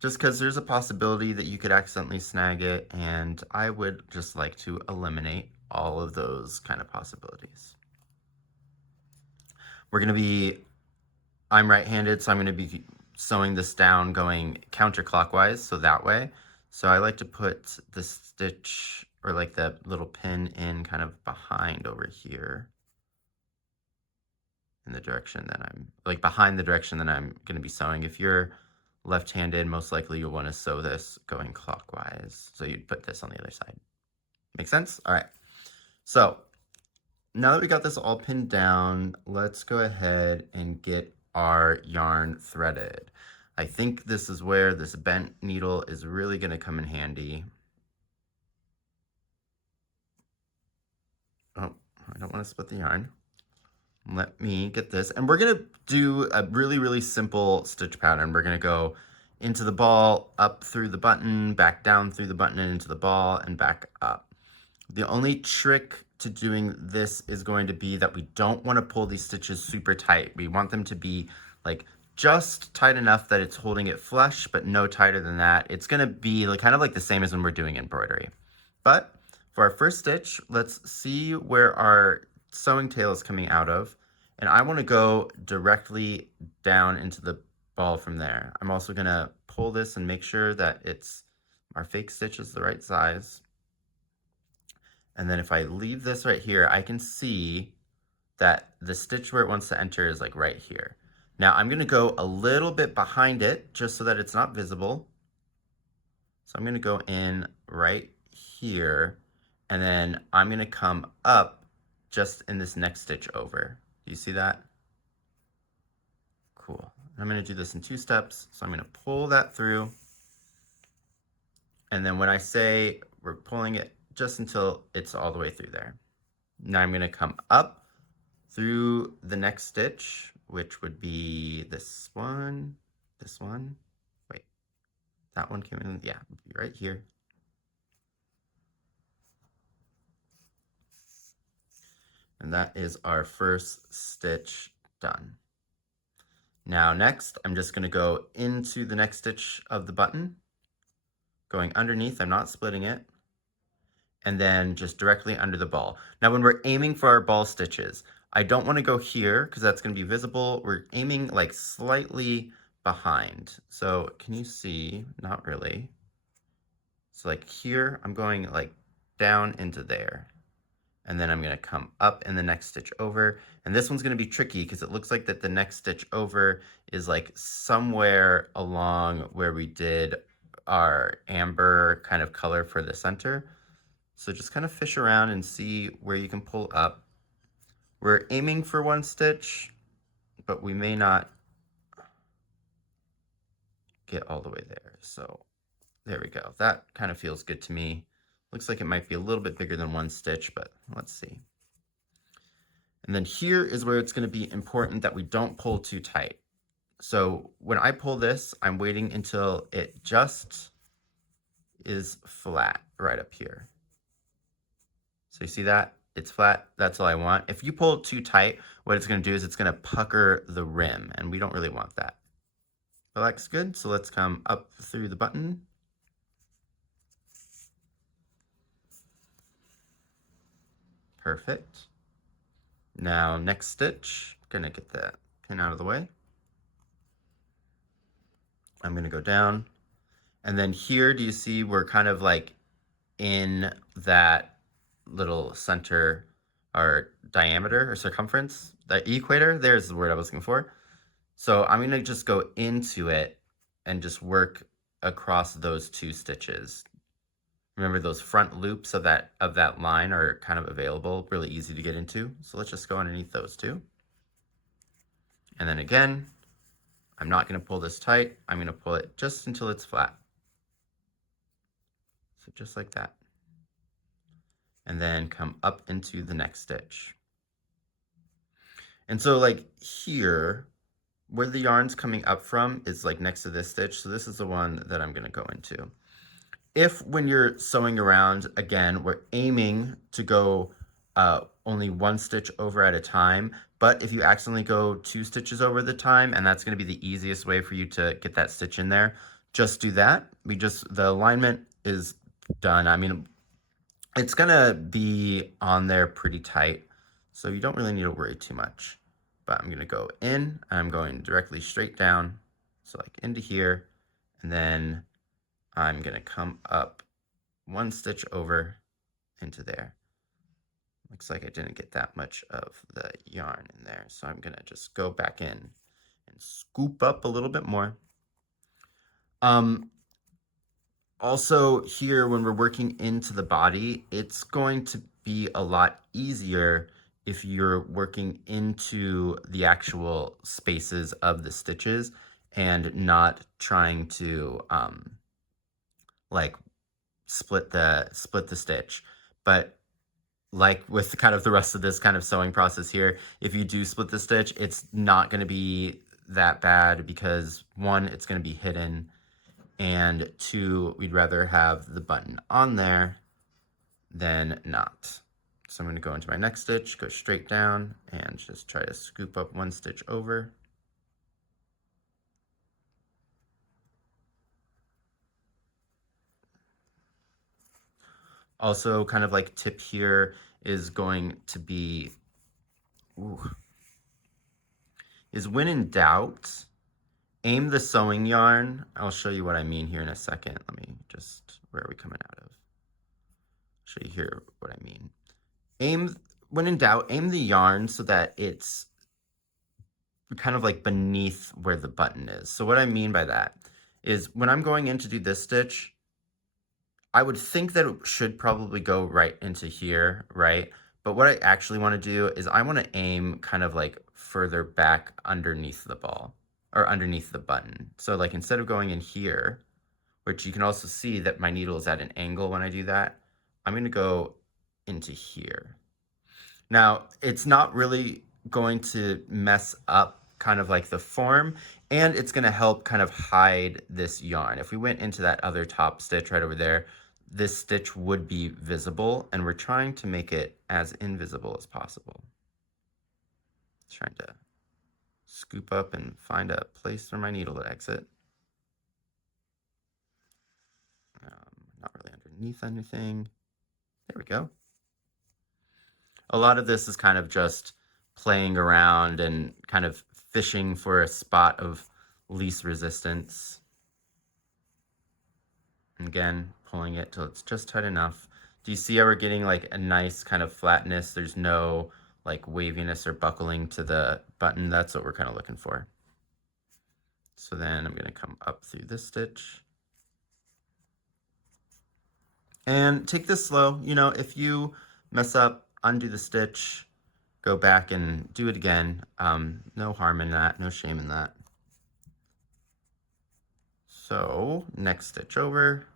Just because there's a possibility that you could accidentally snag it, and I would just like to eliminate all of those kind of possibilities. I'm right-handed, so I'm gonna be sewing this down going counterclockwise, so that way. So I like to put the stitch or like the little pin in kind of behind over here in the direction that behind the direction that I'm going to be sewing. If you're left-handed, most likely you'll want to sew this going clockwise. So you'd put this on the other side. Make sense? All right. So now that we got this all pinned down, let's go ahead and get our yarn threaded. I think this is where this bent needle is really going to come in handy. Oh, I don't want to split the yarn. Let me get this. And we're going to do a really, really simple stitch pattern. We're going to go into the ball, up through the button, back down through the button and into the ball, and back up. The only trick to doing this is going to be that we don't want to pull these stitches super tight. We want them to be like just tight enough that it's holding it flush, but no tighter than that. It's going to be kind of like the same as when we're doing embroidery. But for our first stitch, let's see where our sewing tail is coming out of. And I want to go directly down into the ball from there. I'm also going to pull this and make sure that our fake stitch is the right size. And then if I leave this right here, I can see that the stitch where it wants to enter is like right here. Now I'm going to go a little bit behind it just so that it's not visible. So I'm going to go in right here, and then I'm going to come up just in this next stitch over. Do you see that? Cool. I'm going to do this in 2 steps. So I'm going to pull that through. And then when I say we're pulling it just until it's all the way through there. Now I'm going to come up through the next stitch, which would be this one, this one, wait, that one came in, yeah, right here. And that is our first stitch done. Now next, I'm just going to go into the next stitch of the button, going underneath, I'm not splitting it, and then just directly under the ball. Now when we're aiming for our ball stitches, I don't want to go here because that's going to be visible. We're aiming like slightly behind. So can you see? Not really. So like here, I'm going like down into there. And then I'm going to come up in the next stitch over. And this one's going to be tricky because it looks like that the next stitch over is like somewhere along where we did our amber kind of color for the center. So just kind of fish around and see where you can pull up. We're aiming for one stitch, but we may not get all the way there. So there we go. That kind of feels good to me. Looks like it might be a little bit bigger than one stitch, but let's see. And then here is where it's going to be important that we don't pull too tight. So when I pull this, I'm waiting until it just is flat right up here. So you see that? It's flat. That's all I want. If you pull it too tight, what it's going to do is it's going to pucker the rim, and we don't really want that. But that's good. So let's come up through the button. Perfect. Now next stitch, gonna get that pin out of the way. I'm gonna go down, and then here, do you see we're kind of like in that little center or diameter or circumference, the equator? There's the word I was looking for. So I'm gonna just go into it and just work across those two stitches. Remember those front loops of that line are kind of available, really easy to get into. So let's just go underneath those two. And then again, I'm not going to pull this tight. I'm going to pull it just until it's flat. So just like that. And then come up into the next stitch. And so like here, where the yarn's coming up from is like next to this stitch. So this is the one that I'm going to go into. If when you're sewing around, again, we're aiming to go only one stitch over at a time, but if you accidentally go 2 stitches over the time, and that's going to be the easiest way for you to get that stitch in there, just do that. The alignment is done. I mean, it's going to be on there pretty tight, so you don't really need to worry too much. But I'm going to go in, and I'm going directly straight down, so like into here, and then I'm going to come up 1 stitch over into there. Looks like I didn't get that much of the yarn in there, so I'm going to just go back in and scoop up a little bit more. Also here, when we're working into the body, it's going to be a lot easier if you're working into the actual spaces of the stitches and not trying to like split the stitch. But like with kind of the rest of this kind of sewing process here, if you do split the stitch, it's not going to be that bad because 1, it's going to be hidden, and 2, we'd rather have the button on there than not. So I'm going to go into my next stitch, go straight down, and just try to scoop up 1 stitch over. Also, kind of like tip here is going to be, is when in doubt, aim the sewing yarn. I'll show you what I mean here in a second. Let me just, where are we coming out of? Show you here what I mean. When in doubt, aim the yarn so that it's kind of like beneath where the button is. So what I mean by that is when I'm going in to do this stitch, I would think that it should probably go right into here, right? But what I actually want to do is I want to aim kind of like further back underneath the ball or underneath the button. So like instead of going in here, which you can also see that my needle is at an angle when I do that, I'm going to go into here. Now, it's not really going to mess up kind of like the form, and it's going to help kind of hide this yarn. If we went into that other top stitch right over there, this stitch would be visible, and we're trying to make it as invisible as possible. Trying to scoop up and find a place for my needle to exit. Not really underneath anything. There we go. A lot of this is kind of just playing around and kind of fishing for a spot of least resistance. And again, pulling it till it's just tight enough. Do you see how we're getting like a nice kind of flatness? There's no like waviness or buckling to the button. That's what we're kind of looking for. So then I'm going to come up through this stitch. And take this slow. You know, if you mess up, undo the stitch, go back and do it again. No harm in that, no shame in that. So next stitch over.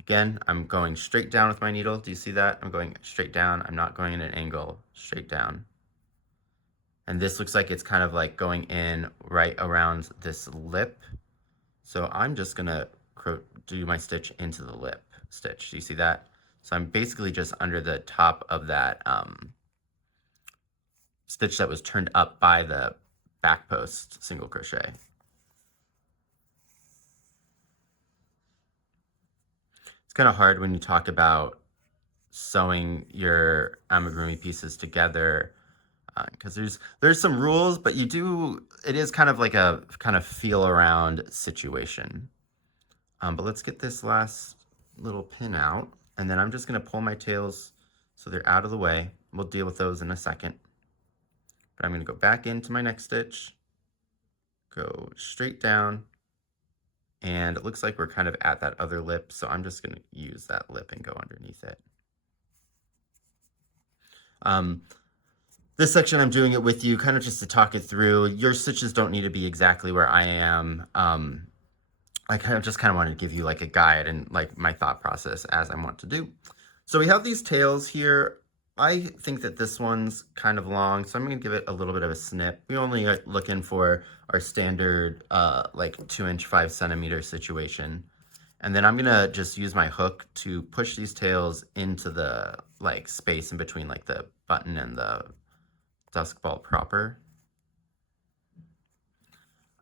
Again, I'm going straight down with my needle. Do you see that? I'm going straight down. I'm not going in an angle, straight down. And this looks like it's kind of like going in right around this lip. So I'm just gonna do my stitch into the lip stitch. Do you see that? So I'm basically just under the top of that stitch that was turned up by the back post single crochet. It's kind of hard when you talk about sewing your amigurumi pieces together because there's some rules, but it is kind of like a kind of feel around situation. But let's get this last little pin out, and then I'm just going to pull my tails so they're out of the way. We'll deal with those in a second. But I'm going to go back into my next stitch, go straight down, and it looks like we're kind of at that other lip, so I'm just going to use that lip and go underneath it. This section I'm doing it with you kind of just to talk it through. Your stitches don't need to be exactly where I am. I just kind of wanted to give you like a guide and like my thought process as I want to do. So we have these tails here. I think that this one's kind of long, so I'm going to give it a little bit of a snip. We only are looking for our standard like 2-inch 5 centimeter situation. And then I'm going to just use my hook to push these tails into the like space in between like the button and the Dusk Ball proper.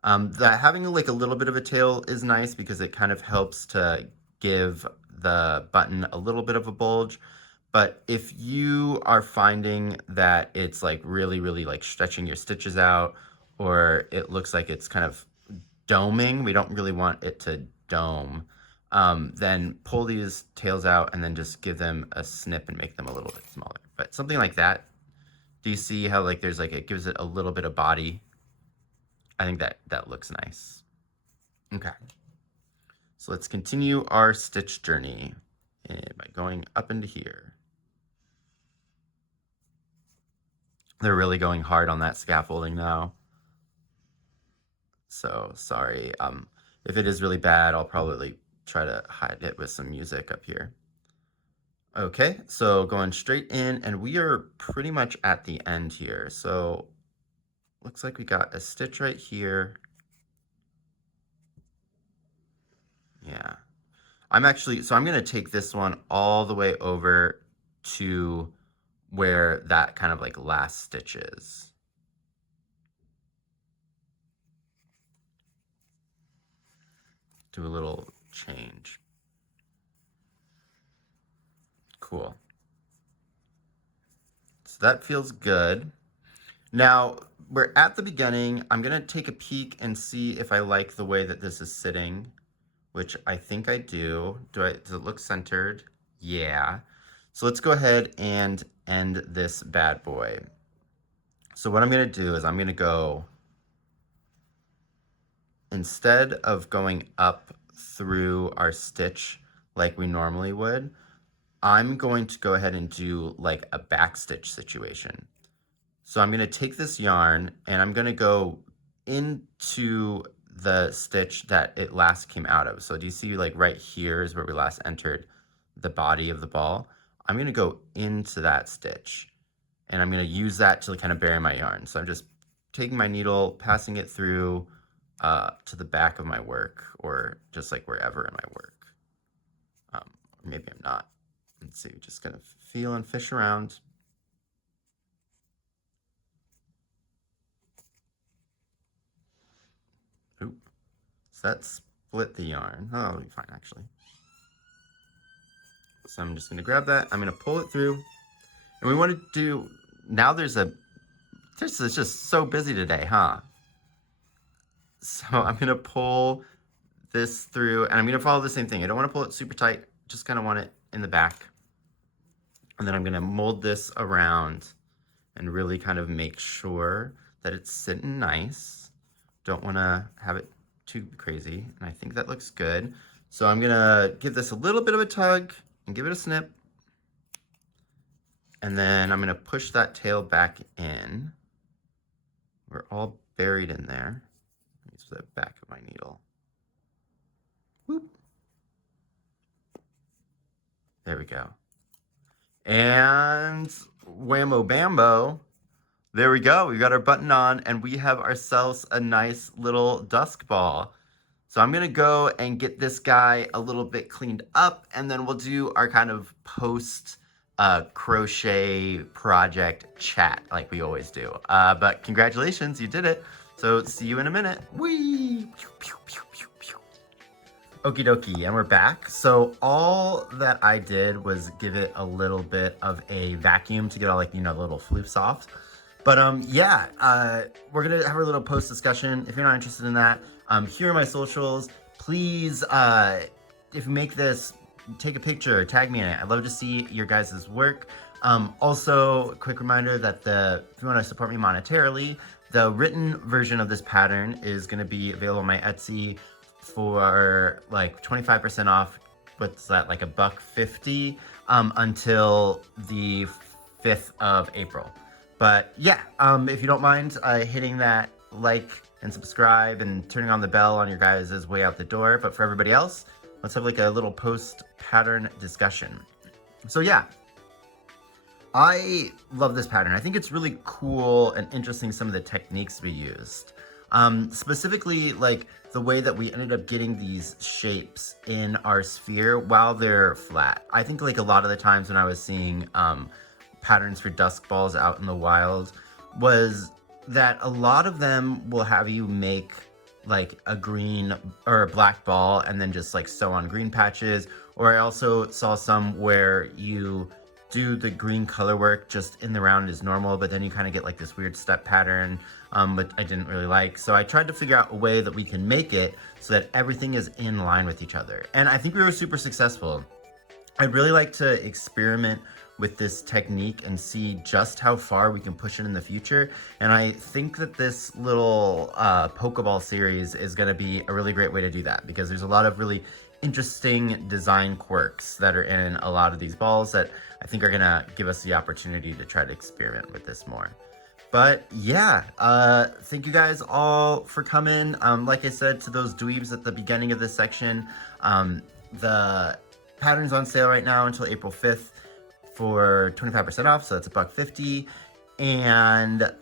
That having like a little bit of a tail is nice because it kind of helps to give the button a little bit of a bulge. But if you are finding that it's like really like stretching your stitches out, or it looks like it's kind of doming, we don't really want it to dome, then pull these tails out and then just give them a snip and make them a little bit smaller. But something like that, do you see how like there's like, it gives it a little bit of body? I think that looks nice. Okay, so let's continue our stitch journey by going up into here. They're really going hard on that scaffolding now. So sorry. If it is really bad, I'll probably try to hide it with some music up here. Okay, so going straight in, and we are pretty much at the end here. So looks like we got a stitch right here. Yeah. I'm going to take this one all the way over to where that kind of like last stitch is. Do a little change. Cool. So that feels good. Now we're at the beginning. I'm going to take a peek and see if I like the way that this is sitting, which I think I do. Does it look centered? Yeah. So let's go ahead and end this bad boy. So what I'm going to do is I'm going to go, instead of going up through our stitch like we normally would, I'm going to go ahead and do like a back stitch situation. So I'm going to take this yarn and I'm going to go into the stitch that it last came out of. So do you see like right here is where we last entered the body of the ball? I'm going to go into that stitch and I'm going to use that to kind of bury my yarn. So I'm just taking my needle, passing it through to the back of my work, or just like wherever in my work. Maybe I'm not. Let's see, just gonna feel and fish around. Oop. So that split the yarn. Oh, that'll be fine actually. So I'm just gonna grab that, I'm gonna pull it through. And we want to do, now this is just so busy today, huh? So I'm gonna pull this through, and I'm gonna follow the same thing. I don't want to pull it super tight, just kind of want it in the back. And then I'm gonna mold this around and really kind of make sure that it's sitting nice. Don't want to have it too crazy, and I think that looks good. So I'm gonna give this a little bit of a tug and give it a snip. And then I'm gonna push that tail back in. We're all buried in there. Use the back of my needle. Whoop. There we go. And whammo bambo. There we go. We got our button on, and we have ourselves a nice little dusk ball. So I'm gonna go and get this guy a little bit cleaned up, and then we'll do our kind of post crochet project chat like we always do. But congratulations, you did it. So see you in a minute. Whee! Pew, pew, pew, pew, pew. Okie dokie, and we're back. So all that I did was give it a little bit of a vacuum to get all, like, you know, the little floops off. But yeah, we're gonna have a little post discussion. If you're not interested in that, here are my socials. Please, if you make this, take a picture, tag me in it. I'd love to see your guys' work. Also, quick reminder that if you want to support me monetarily, the written version of this pattern is going to be available on my Etsy for like 25% off. What's that, like $1.50 until the 5th of April. But yeah, if you don't mind hitting that like and subscribe and turning on the bell on your guys' way out the door. But for everybody else, let's have like a little post pattern discussion. So yeah, I love this pattern. I think it's really cool and interesting, some of the techniques we used. Specifically, like the way that we ended up getting these shapes in our sphere while they're flat. I think like a lot of the times when I was seeing patterns for dusk balls out in the wild was that a lot of them will have you make like a green or a black ball and then just like sew on green patches. Or I also saw some where you do the green color work just in the round as normal, but then you kind of get like this weird step pattern, which I didn't really like. So I tried to figure out a way that we can make it so that everything is in line with each other. And I think we were super successful. I'd really like to experiment with this technique and see just how far we can push it in the future. And I think that this little Pokeball series is gonna be a really great way to do that, because there's a lot of really interesting design quirks that are in a lot of these balls that I think are gonna give us the opportunity to try to experiment with this more. But yeah, thank you guys all for coming. Like I said to those dweebs at the beginning of this section, the pattern's on sale right now until April 5th for 25% off, so that's $1.50. And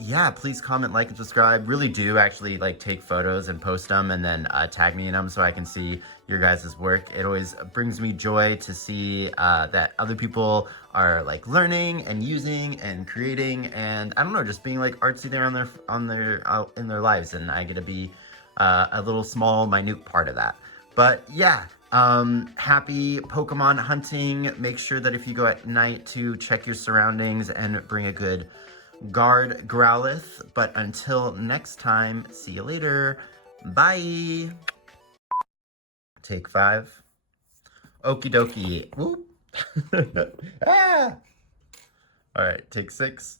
yeah, please comment, like, and subscribe. Really do actually like take photos and post them, and then tag me in them so I can see your guys' work. It always brings me joy to see that other people are like learning and using and creating, and I don't know, just being like artsy there in their lives, and I get to be a little small minute part of that. But yeah, happy Pokemon hunting. Make sure that if you go at night to check your surroundings and bring a good guard Growlithe. But until next time, see you later. Bye. Take 5. Okie dokie. Whoop. Ah. All right, take 6.